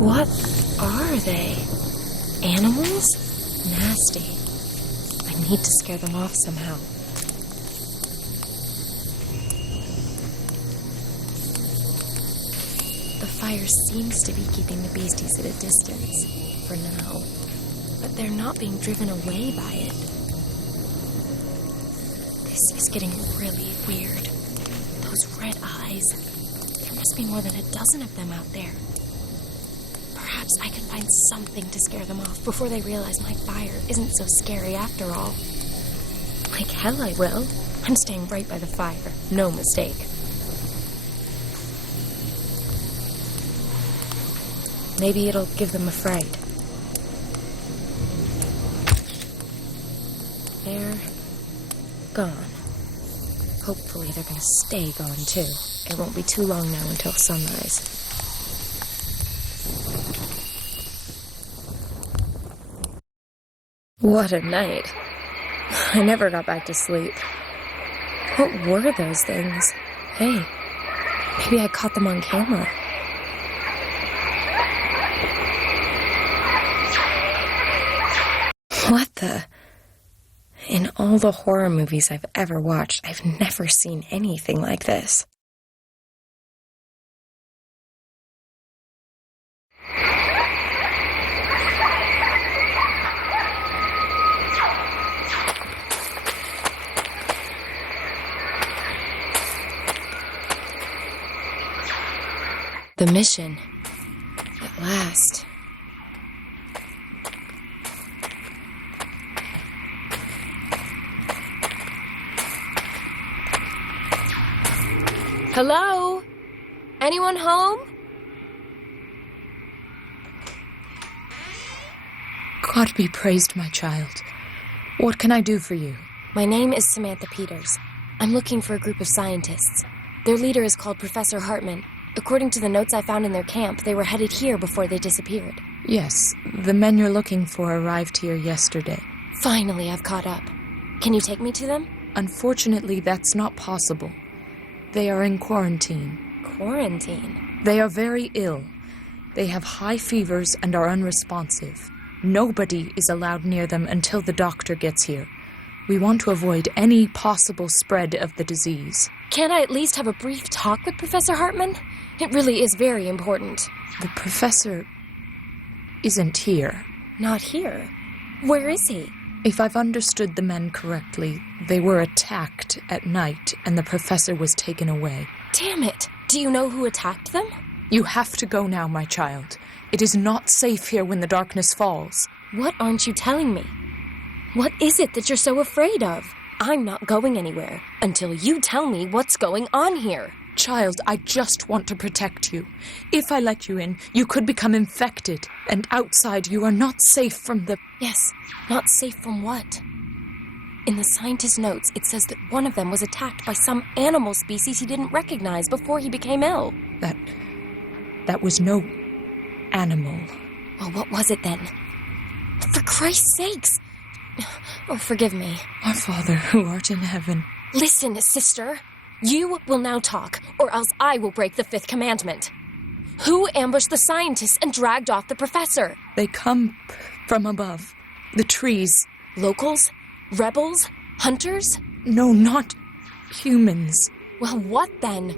What are they? Animals? Nasty. I need to scare them off somehow. The fire seems to be keeping the beasties at a distance, for now. But they're not being driven away by it. This This is getting really weird. Those red eyes. There must be more than a dozen of them out there. Perhaps I can find something to scare them off before they realize my fire isn't so scary after all. Like hell I will. I'm staying right by the fire. No mistake. Maybe it'll give them a fright. They're gone. Hopefully they're gonna stay gone, too. It won't be too long now until sunrise. What a night. I never got back to sleep. What were those things? Hey, maybe I caught them on camera. What the... In all the horror movies I've ever watched, I've never seen anything like this. The mission. At last. Hello? Anyone home? God be praised, my child. What can I do for you? My name is Samantha Peters. I'm looking for a group of scientists. Their leader is called Professor Hartman. According to the notes I found in their camp, they were headed here before they disappeared. Yes, the men you're looking for arrived here yesterday. Finally, I've caught up. Can you take me to them? Unfortunately, that's not possible. They are in quarantine. Quarantine? They are very ill. They have high fevers and are unresponsive. Nobody is allowed near them until the doctor gets here. We want to avoid any possible spread of the disease. Can't I at least have a brief talk with Professor Hartman? It really is very important. The professor isn't here. Not here? Where is he? If I've understood the men correctly, they were attacked at night and the professor was taken away. Damn it! Do you know who attacked them? You have to go now, my child. It is not safe here when the darkness falls. What aren't you telling me? What is it that you're so afraid of? I'm not going anywhere until you tell me what's going on here. Child, I just want to protect you. If I let you in, you could become infected. And outside, you are not safe from the... Yes, not safe from what? In the scientist's notes, it says that one of them was attacked by some animal species he didn't recognize before he became ill. That was no animal. Well, what was it then? For Christ's sakes! Oh, forgive me. Our Father, who art in heaven. Listen, sister. You will now talk, or else I will break the fifth commandment. Who ambushed the scientists and dragged off the professor? They come from above. The trees. Locals? Rebels? Hunters? No, not humans. Well, what then?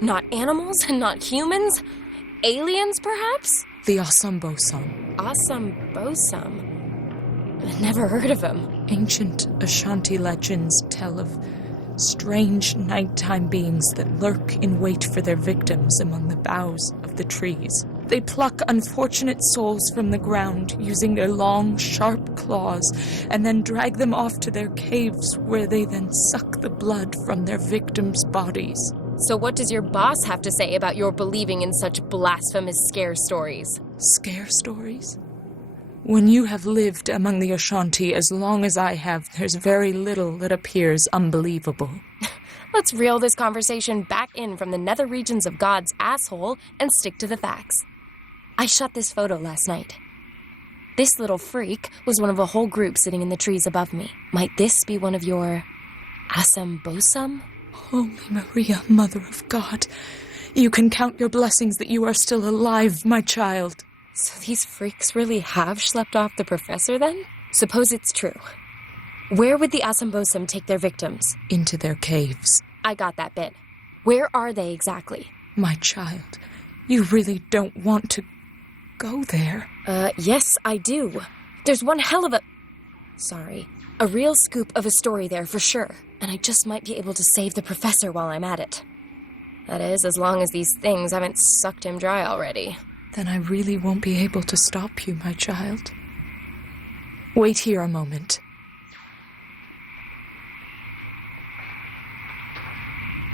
Not animals? Not humans? Aliens, perhaps? The Asambosam. Asambosam? Never heard of them. Ancient Ashanti legends tell of strange nighttime beings that lurk in wait for their victims among the boughs of the trees. They pluck unfortunate souls from the ground using their long, sharp claws and then drag them off to their caves where they then suck the blood from their victims' bodies. So what does your boss have to say about your believing in such blasphemous scare stories? Scare stories? When you have lived among the Ashanti as long as I have, there's very little that appears unbelievable. Let's reel this conversation back in from the nether regions of God's asshole and stick to the facts. I shot this photo last night. This little freak was one of a whole group sitting in the trees above me. Might this be one of your Asambosam? Holy Maria, Mother of God, you can count your blessings that you are still alive, my child. So these freaks really have schlepped off the professor, then? Suppose it's true. Where would the Asambosam take their victims? Into their caves. I got that bit. Where are they exactly? My child, you really don't want to go there. Yes, I do. There's one hell of a... Sorry. A real scoop of a story there for sure, and I just might be able to save the professor while I'm at it. That is, as long as these things haven't sucked him dry already. Then I really won't be able to stop you, my child. Wait here a moment.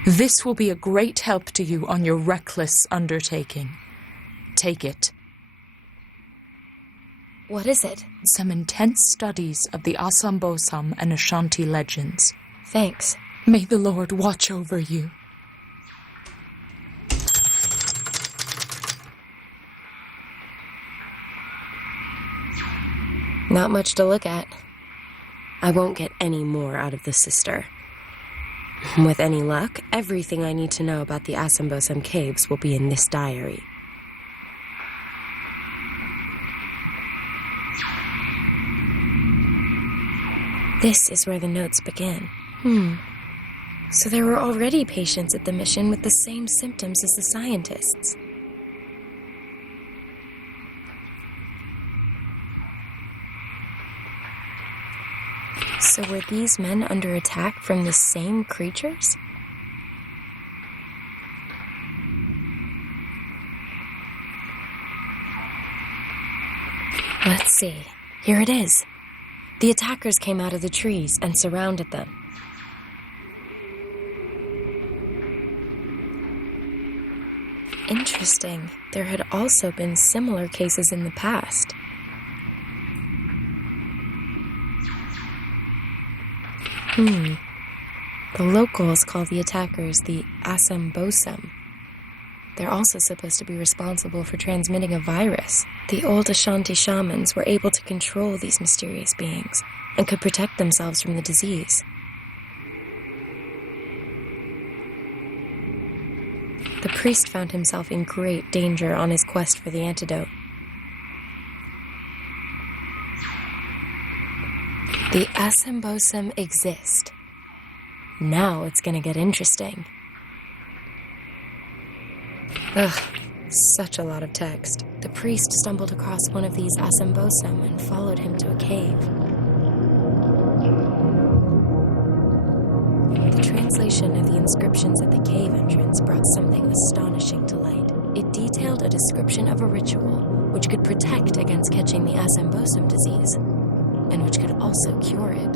This will be a great help to you on your reckless undertaking. Take it. What is it? Some intense studies of the Assam-Bosam and Ashanti legends. Thanks. May the Lord watch over you. Not much to look at. I won't get any more out of the sister. With any luck, everything I need to know about the Assam-Bosam caves will be in this diary. This is where the notes begin. So there were already patients at the mission with the same symptoms as the scientists. So were these men under attack from the same creatures? Let's see. Here it is. The attackers came out of the trees and surrounded them. Interesting. There had also been similar cases in the past. The locals call the attackers the Assam-Bosam. They're also supposed to be responsible for transmitting a virus. The old Ashanti shamans were able to control these mysterious beings and could protect themselves from the disease. The priest found himself in great danger on his quest for the antidote. The Assam-Bosam exist. Now it's gonna get interesting. Ugh, such a lot of text. The priest stumbled across one of these Assam-Bosam and followed him to a cave. The translation of the inscriptions at the cave entrance brought something astonishing to light. It detailed a description of a ritual which could protect against catching the Assam-Bosam disease, and which could also cure it.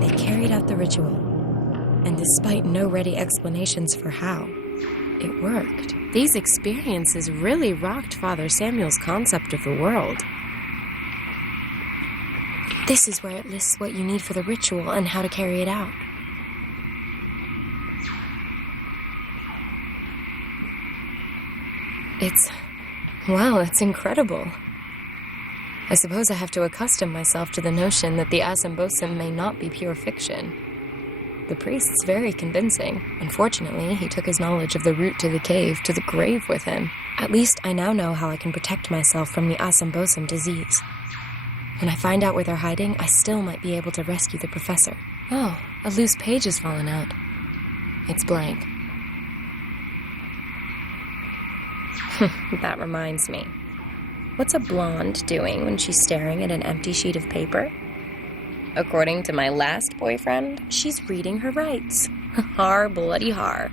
They carried out the ritual, and despite no ready explanations for how, it worked. These experiences really rocked Father Samuel's concept of the world. This is where it lists what you need for the ritual and how to carry it out. It's incredible. I suppose I have to accustom myself to the notion that the Assam-Bosam may not be pure fiction. The priest's very convincing. Unfortunately, he took his knowledge of the route to the cave to the grave with him. At least I now know how I can protect myself from the Assam-Bosam disease. When I find out where they're hiding, I still might be able to rescue the professor. Oh, a loose page has fallen out. It's blank. That reminds me. What's a blonde doing when she's staring at an empty sheet of paper? According to my last boyfriend, she's reading her rights. Har bloody har.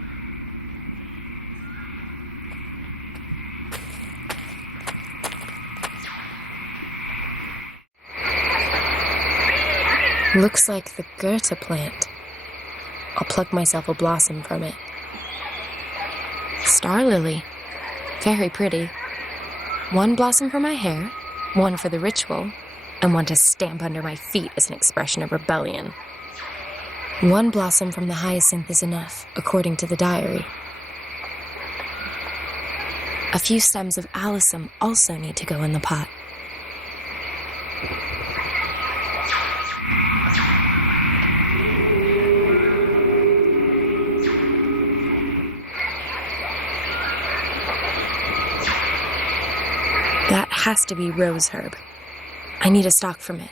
Looks like the Goethe plant. I'll pluck myself a blossom from it. Star lily. Very pretty. One blossom for my hair, one for the ritual, and one to stamp under my feet as an expression of rebellion. One blossom from the hyacinth is enough, according to the diary. A few stems of alyssum also need to go in the pot. That has to be rose herb. I need a stalk from it.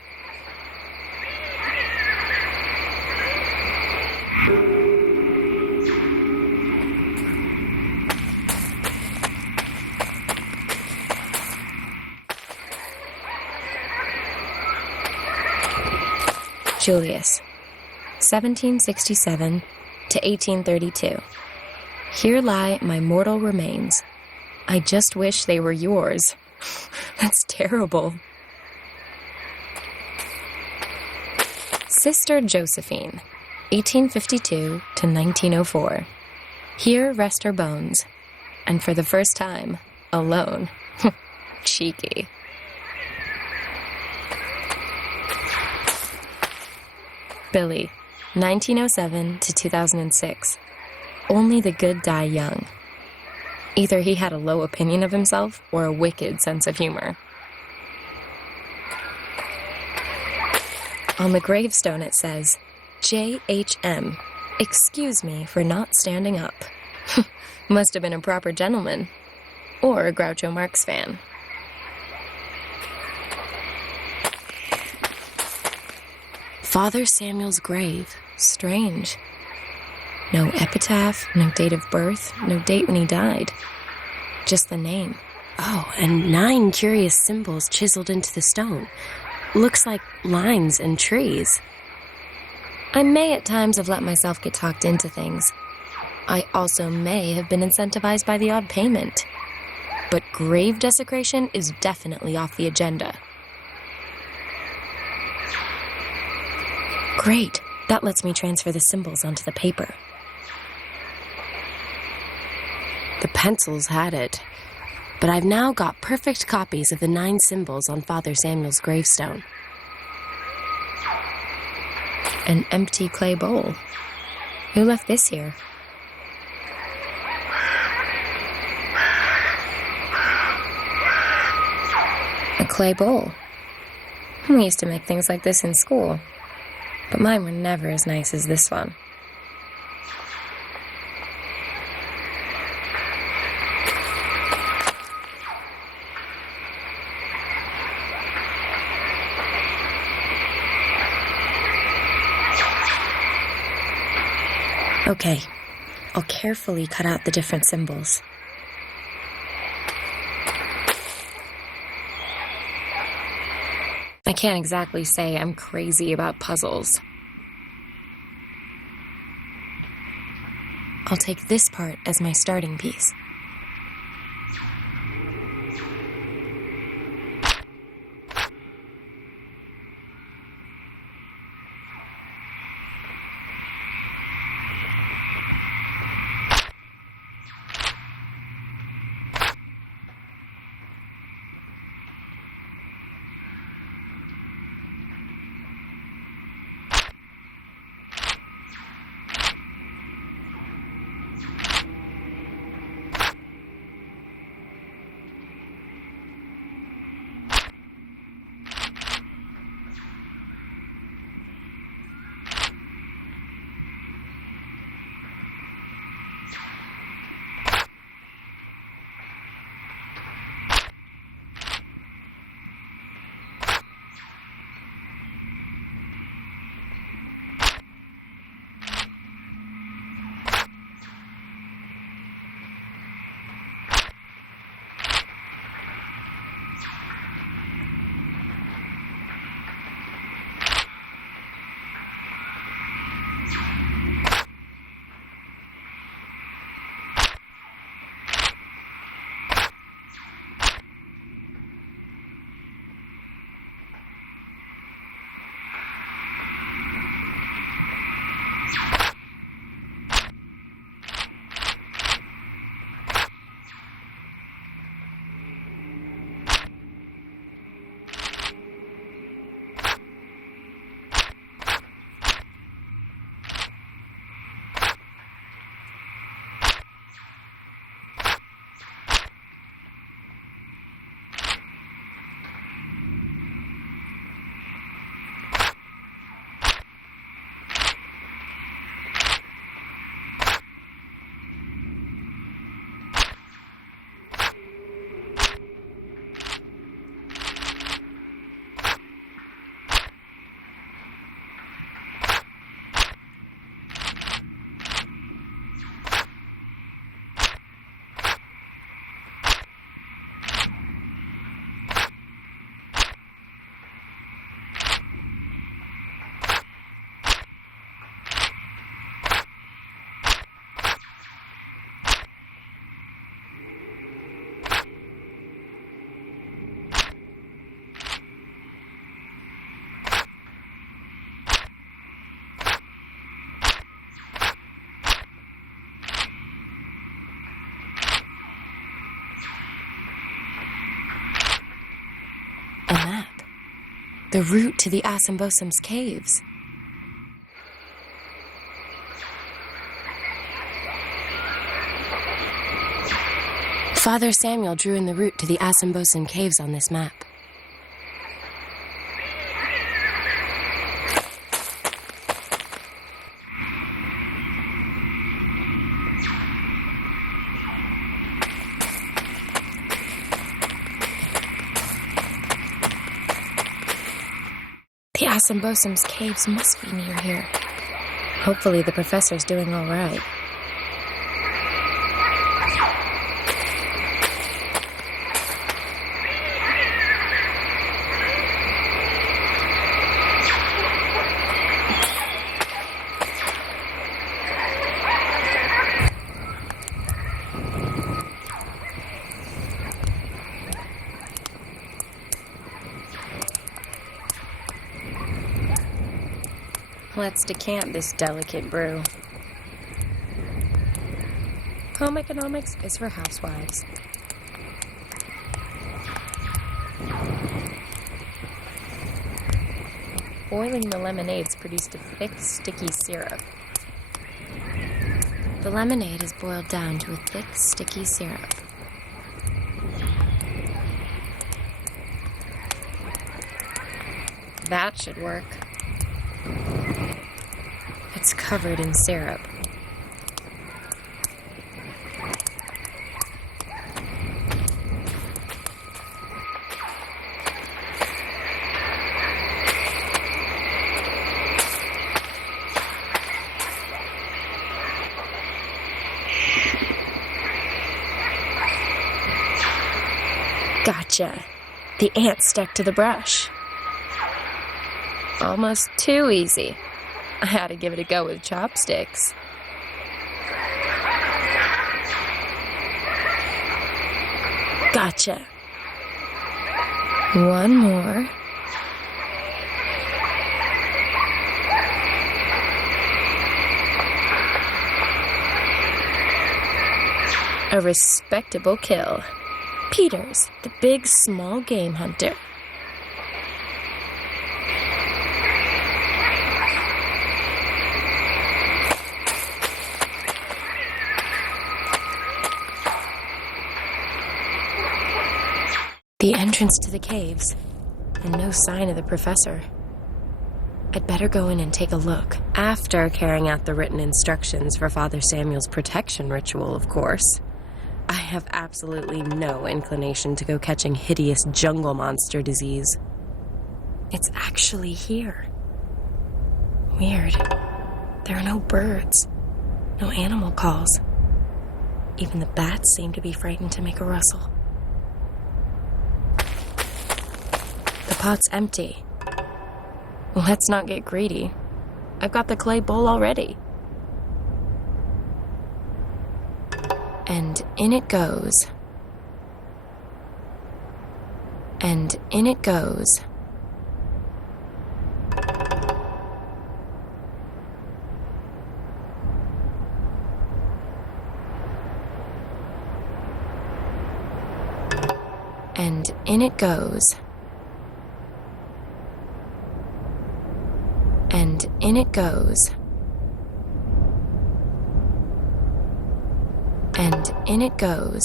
Julius, 1767 to 1832. Here lie my mortal remains. I just wish they were yours. That's terrible. Sister Josephine, 1852 to 1904. Here rest her bones, and for the first time, alone. Cheeky. Billy, 1907 to 2006. Only the good die young. Either he had a low opinion of himself or a wicked sense of humor. On the gravestone it says, J.H.M. Excuse me for not standing up. Must have been a proper gentleman. Or a Groucho Marx fan. Father Samuel's grave. Strange. No epitaph, no date of birth, no date when he died. Just the name. Oh, and 9 curious symbols chiseled into the stone. Looks like lines and trees. I may at times have let myself get talked into things. I also may have been incentivized by the odd payment. But grave desecration is definitely off the agenda. Great. That lets me transfer the symbols onto the paper. The pencils had it, but I've now got perfect copies of the 9 symbols on Father Samuel's gravestone. An empty clay bowl. Who left this here? A clay bowl. We used to make things like this in school, but mine were never as nice as this one. Okay, I'll carefully cut out the different symbols. I can't exactly say I'm crazy about puzzles. I'll take this part as my starting piece. The route to the Asymbosum's caves. Father Samuel drew in the route to the Asymbosum caves on this map. The Asymbosum's caves must be near here. Hopefully the professor's doing all right. Let's decant this delicate brew. Home economics is for housewives. Boiling the lemonades produced a thick, sticky syrup. The lemonade is boiled down to a thick, sticky syrup. That should work. It's covered in syrup. Gotcha. The ant stuck to the brush. Almost too easy. I had to give it a go with chopsticks. Gotcha. One more. A respectable kill. Peters, the big small game hunter. The entrance to the caves, and no sign of the professor. I'd better go in and take a look, after carrying out the written instructions for Father Samuel's protection ritual, of course. I have absolutely no inclination to go catching hideous jungle monster disease. It's actually here. Weird. There are no birds, no animal calls. Even the bats seem to be frightened to make a rustle. The pot's empty. Let's not get greedy. I've got the clay bowl already. And in it goes. And in it goes. And in it goes. And in it goes. And in it goes.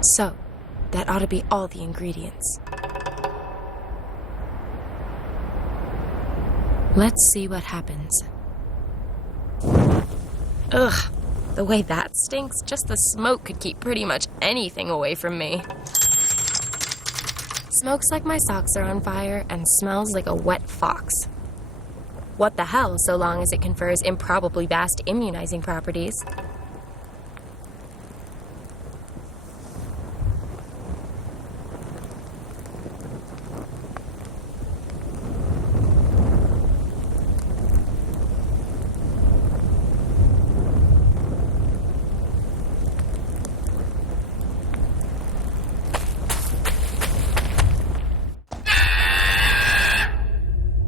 So, that ought to be all the ingredients. Let's see what happens. Ugh, the way that stinks, just the smoke could keep pretty much anything away from me. Smokes like my socks are on fire and smells like a wet fox. What the hell, so long as it confers improbably vast immunizing properties.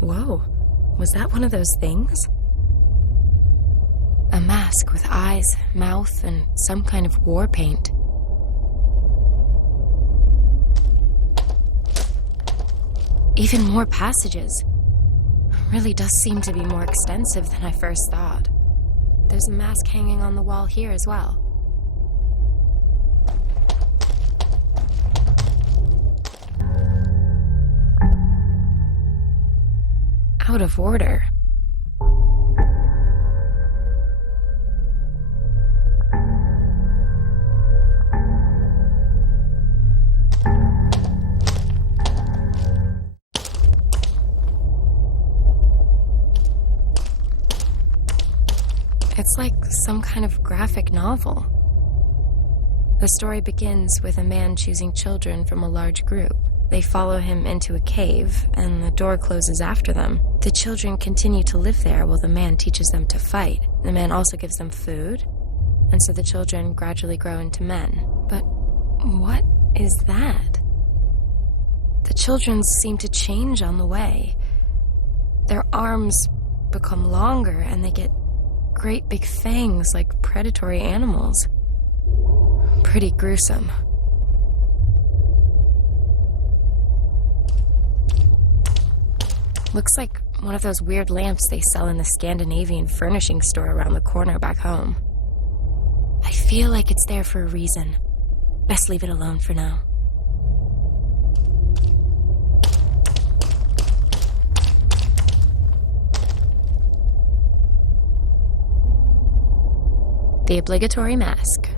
Whoa. Was that one of those things? A mask with eyes, mouth, and some kind of war paint. Even more passages. It really does seem to be more extensive than I first thought. There's a mask hanging on the wall here as well. Out of order. It's like some kind of graphic novel. The story begins with a man choosing children from a large group. They follow him into a cave, and the door closes after them. The children continue to live there while the man teaches them to fight. The man also gives them food, and so the children gradually grow into men. But what is that? The children seem to change on the way. Their arms become longer, and they get great big fangs like predatory animals. Pretty gruesome. Looks like one of those weird lamps they sell in the Scandinavian furnishing store around the corner back home. I feel like it's there for a reason. Best leave it alone for now. The obligatory mask.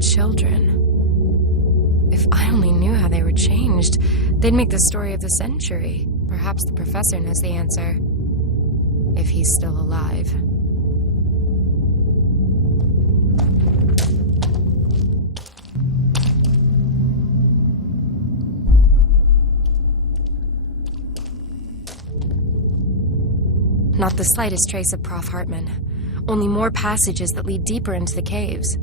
Children. If I only knew how they were changed, they'd make the story of the century. Perhaps the professor knows the answer. If he's still alive. Not the slightest trace of Prof. Hartman. Only more passages that lead deeper into the caves.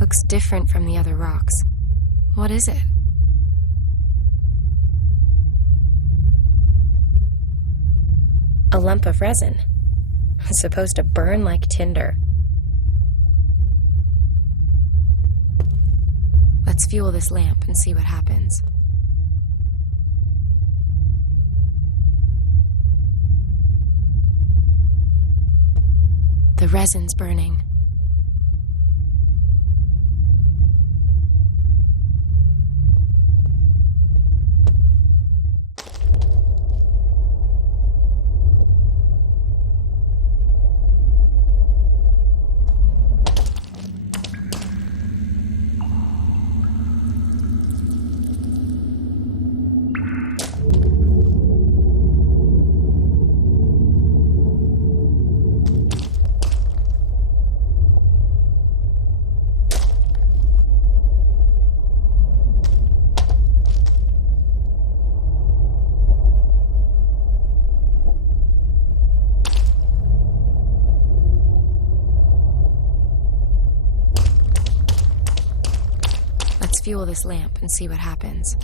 Looks different from the other rocks. What is it? A lump of resin. It's supposed to burn like tinder. Let's fuel this lamp and see what happens. The resin's burning. Fuel this lamp and see what happens.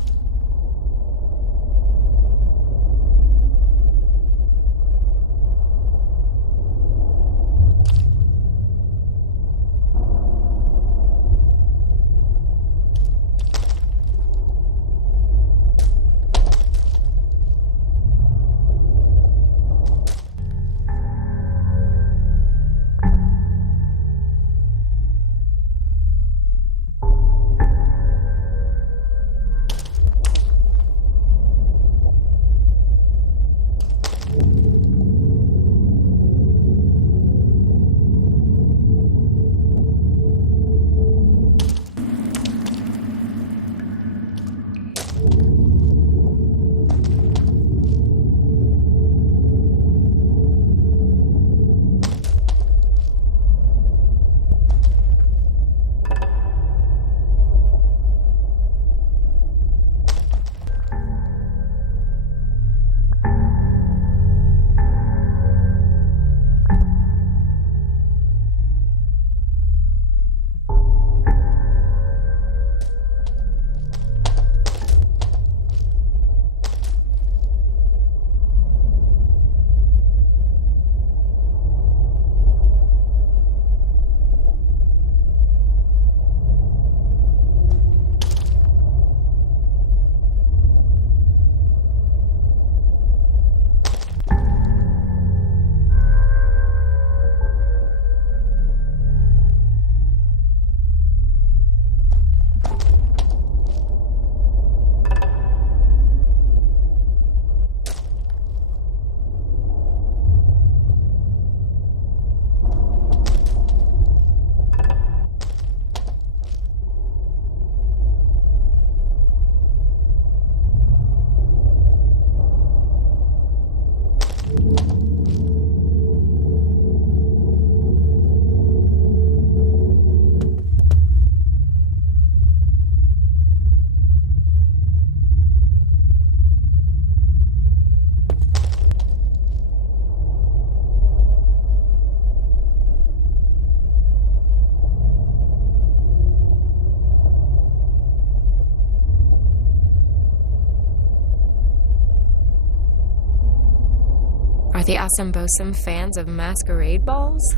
the Asambosum fans of masquerade balls?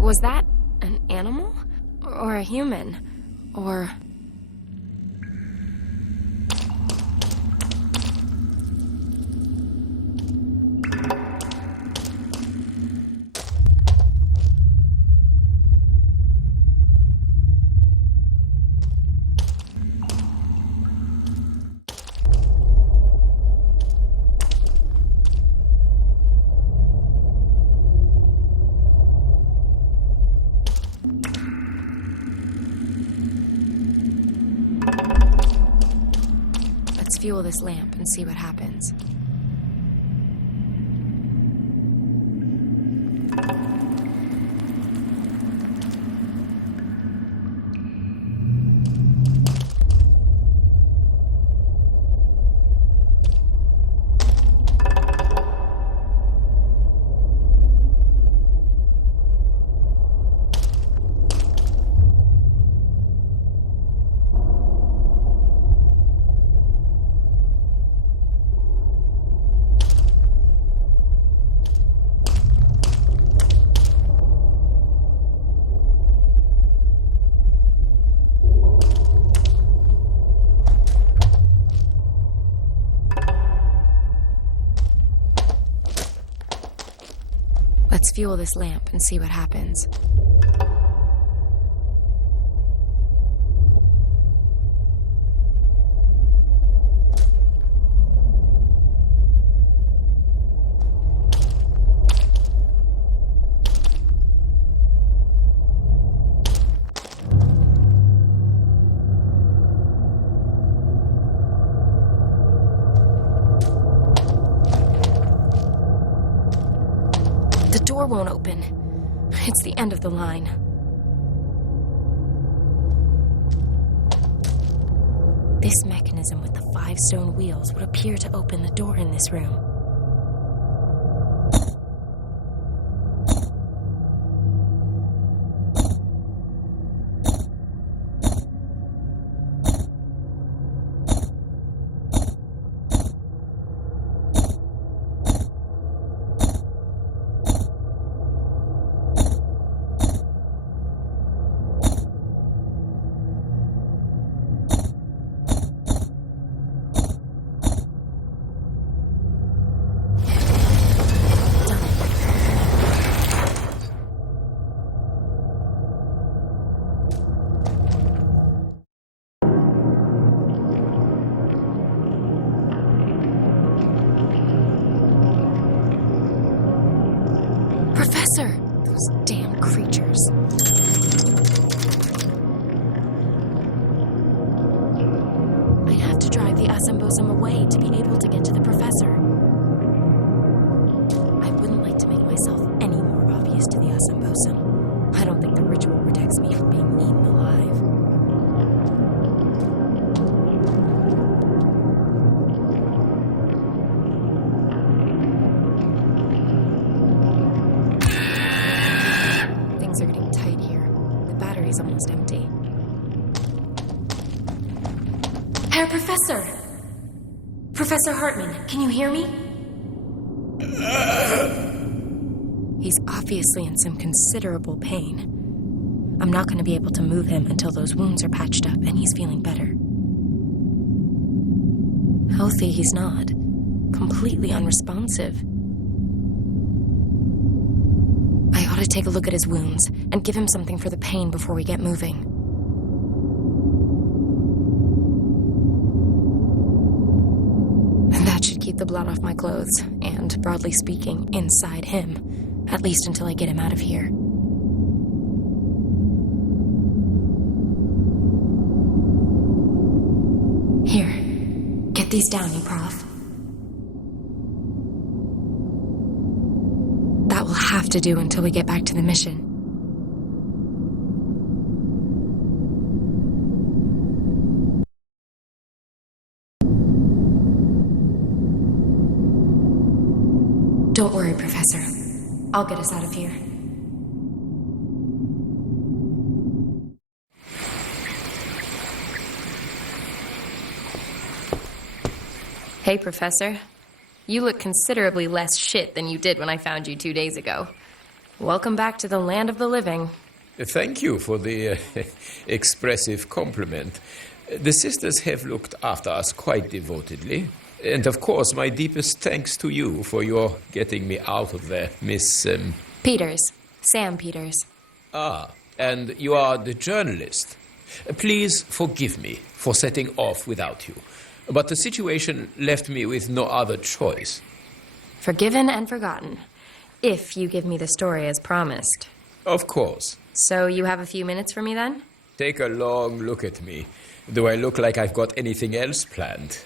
Was that an animal? Or a human? Or... fuel this lamp and see what happens. Let's fuel this lamp and see what happens. The door won't open. It's the end of the line. This mechanism with the 5 stone wheels would appear to open the door in this room. Professor! Those damn creatures. I'd have to drive the Asambosum away to be able to get to the Professor. I wouldn't like to make myself any more obvious to the Asambosum. I don't think the ritual protects me from being eaten alive. Things are getting tight here. The battery's almost empty. Herr Professor! Professor Hartman, can you hear me? He's obviously in some considerable pain. I'm not going to be able to move him until those wounds are patched up and he's feeling better. Healthy, he's not. Completely unresponsive. I ought to take a look at his wounds and give him something for the pain before we get moving. And that should keep the blood off my clothes, and, broadly speaking, inside him. At least until I get him out of here. Here, get these down, you prof. That will have to do until we get back to the mission. Don't worry, Professor. I'll get us out of here. Hey, Professor. You look considerably less shit than you did when I found you 2 days ago. Welcome back to the land of the living. Thank you for the expressive compliment. The sisters have looked after us quite devotedly. And, of course, my deepest thanks to you for your getting me out of there, Miss... Peters. Sam Peters. Ah, and you are the journalist. Please forgive me for setting off without you. But the situation left me with no other choice. Forgiven and forgotten. If you give me the story as promised. Of course. So you have a few minutes for me then? Take a long look at me. Do I look like I've got anything else planned?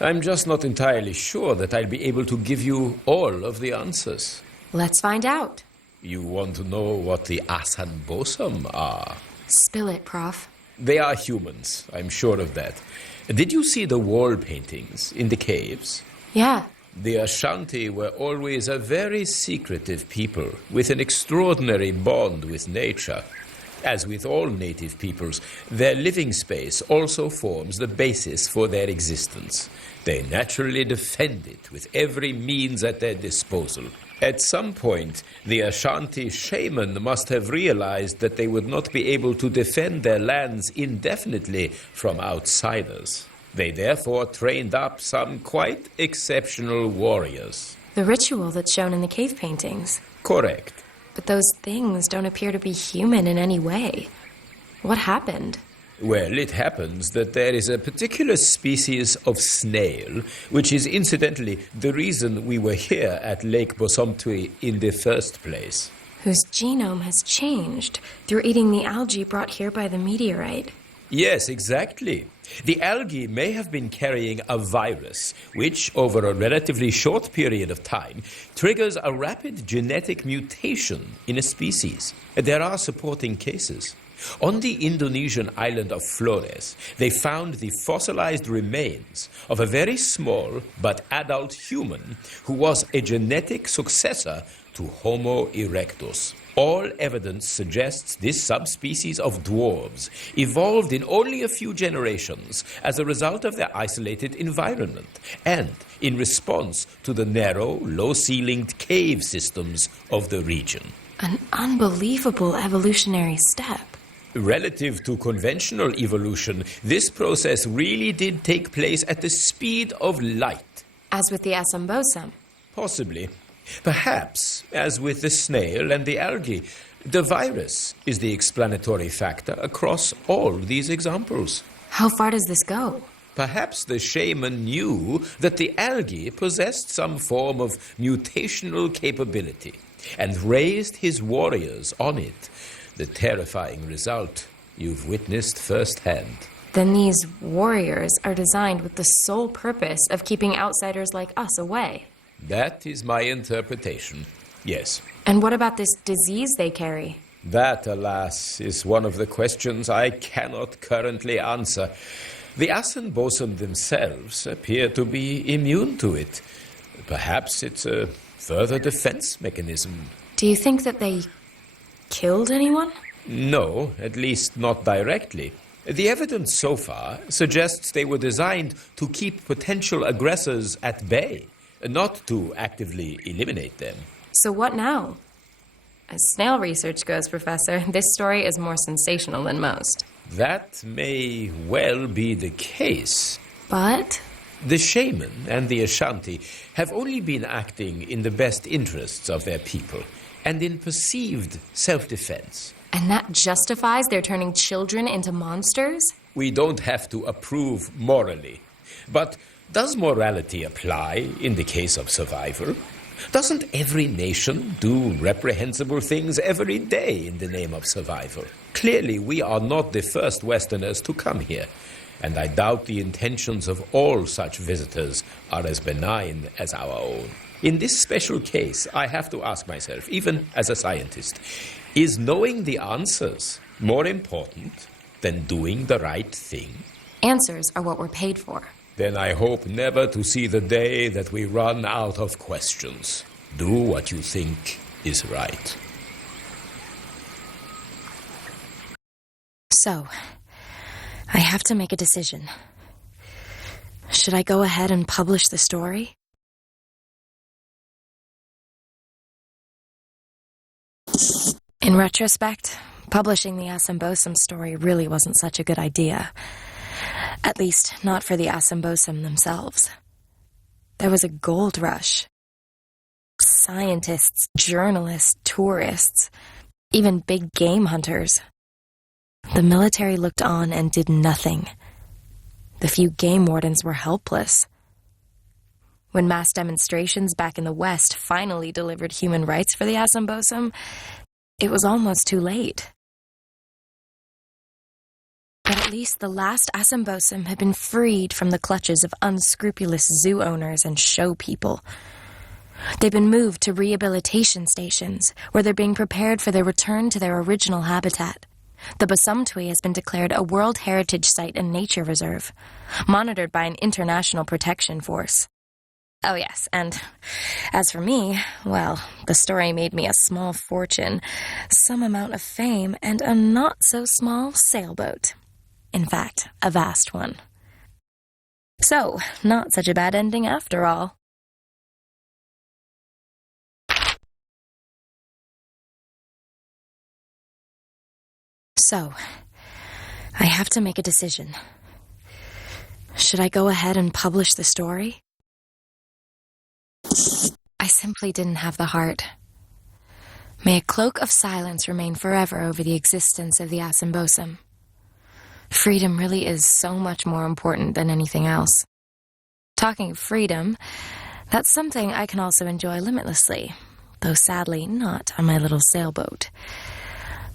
I'm just not entirely sure that I'll be able to give you all of the answers. Let's find out. You want to know what the Asambosum are? Spill it, Prof. They are humans, I'm sure of that. Did you see the wall paintings in the caves? Yeah. The Ashanti were always a very secretive people with an extraordinary bond with nature. As with all native peoples, their living space also forms the basis for their existence. They naturally defend it with every means at their disposal. At some point, the Ashanti shaman must have realized that they would not be able to defend their lands indefinitely from outsiders. They therefore trained up some quite exceptional warriors. The ritual that's shown in the cave paintings. Correct. But those things don't appear to be human in any way. What happened? Well, it happens that there is a particular species of snail, which is incidentally the reason we were here at Lake Bosomtwi in the first place. Whose genome has changed through eating the algae brought here by the meteorite. Yes, exactly. The algae may have been carrying a virus, which, over a relatively short period of time, triggers a rapid genetic mutation in a species. There are supporting cases. On the Indonesian island of Flores, they found the fossilized remains of a very small but adult human who was a genetic successor to Homo erectus. All evidence suggests this subspecies of dwarves evolved in only a few generations as a result of their isolated environment and in response to the narrow, low-ceilinged cave systems of the region. An unbelievable evolutionary step. Relative to conventional evolution, this process really did take place at the speed of light. As with the Asambosum. Possibly. Perhaps, as with the snail and the algae, the virus is the explanatory factor across all these examples. How far does this go? Perhaps the shaman knew that the algae possessed some form of mutational capability. and raised his warriors on it. The terrifying result you've witnessed firsthand. Then these warriors are designed with the sole purpose of keeping outsiders like us away. That is my interpretation, yes. And what about this disease they carry? That, alas, is one of the questions I cannot currently answer. The Assenbosen themselves appear to be immune to it. Perhaps it's a further defense mechanism. Do you think that they killed anyone? No, at least not directly. The evidence so far suggests they were designed to keep potential aggressors at bay, not to actively eliminate them. So what now? As snail research goes, Professor, this story is more sensational than most. That may well be the case. But? The shaman and the Ashanti have only been acting in the best interests of their people and in perceived self-defense. And that justifies their turning children into monsters? We don't have to approve morally. But does morality apply in the case of survival? Doesn't every nation do reprehensible things every day in the name of survival? Clearly, we are not the first Westerners to come here, and I doubt the intentions of all such visitors are as benign as our own. In this special case, I have to ask myself, even as a scientist, is knowing the answers more important than doing the right thing? Answers are what we're paid for. Then I hope never to see the day that we run out of questions. Do what you think is right. So, I have to make a decision. Should I go ahead and publish the story? In retrospect, publishing the Assenbosen story really wasn't such a good idea. At least, not for the Assenbosen themselves. There was a gold rush. Scientists, journalists, tourists, even big game hunters. The military looked on and did nothing. The few game wardens were helpless. When mass demonstrations back in the West finally delivered human rights for the Assenbosen, it was almost too late. But at least the last Assenbosen had been freed from the clutches of unscrupulous zoo owners and show people. They've been moved to rehabilitation stations, where they're being prepared for their return to their original habitat. The Bosumtwi has been declared a World Heritage Site and Nature Reserve, monitored by an international protection force. Oh yes, and as for me, well, the story made me a small fortune, some amount of fame, and a not-so-small sailboat. In fact, a vast one. So, not such a bad ending after all. So, I have to make a decision. Should I go ahead and publish the story? I simply didn't have the heart. May a cloak of silence remain forever over the existence of the Assenbosen. Freedom really is so much more important than anything else. Talking of freedom, that's something I can also enjoy limitlessly, though sadly not on my little sailboat.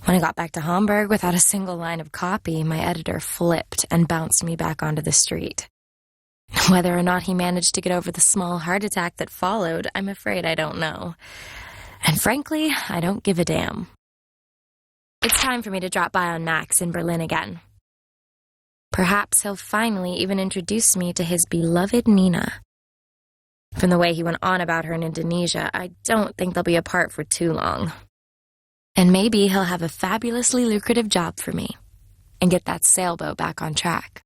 When I got back to Hamburg without a single line of copy, my editor flipped and bounced me back onto the street. Whether or not he managed to get over the small heart attack that followed, I'm afraid I don't know. And frankly, I don't give a damn. It's time for me to drop by on Max in Berlin again. Perhaps he'll finally even introduce me to his beloved Nina. From the way he went on about her in Indonesia, I don't think they'll be apart for too long. And maybe he'll have a fabulously lucrative job for me and get that sailboat back on track.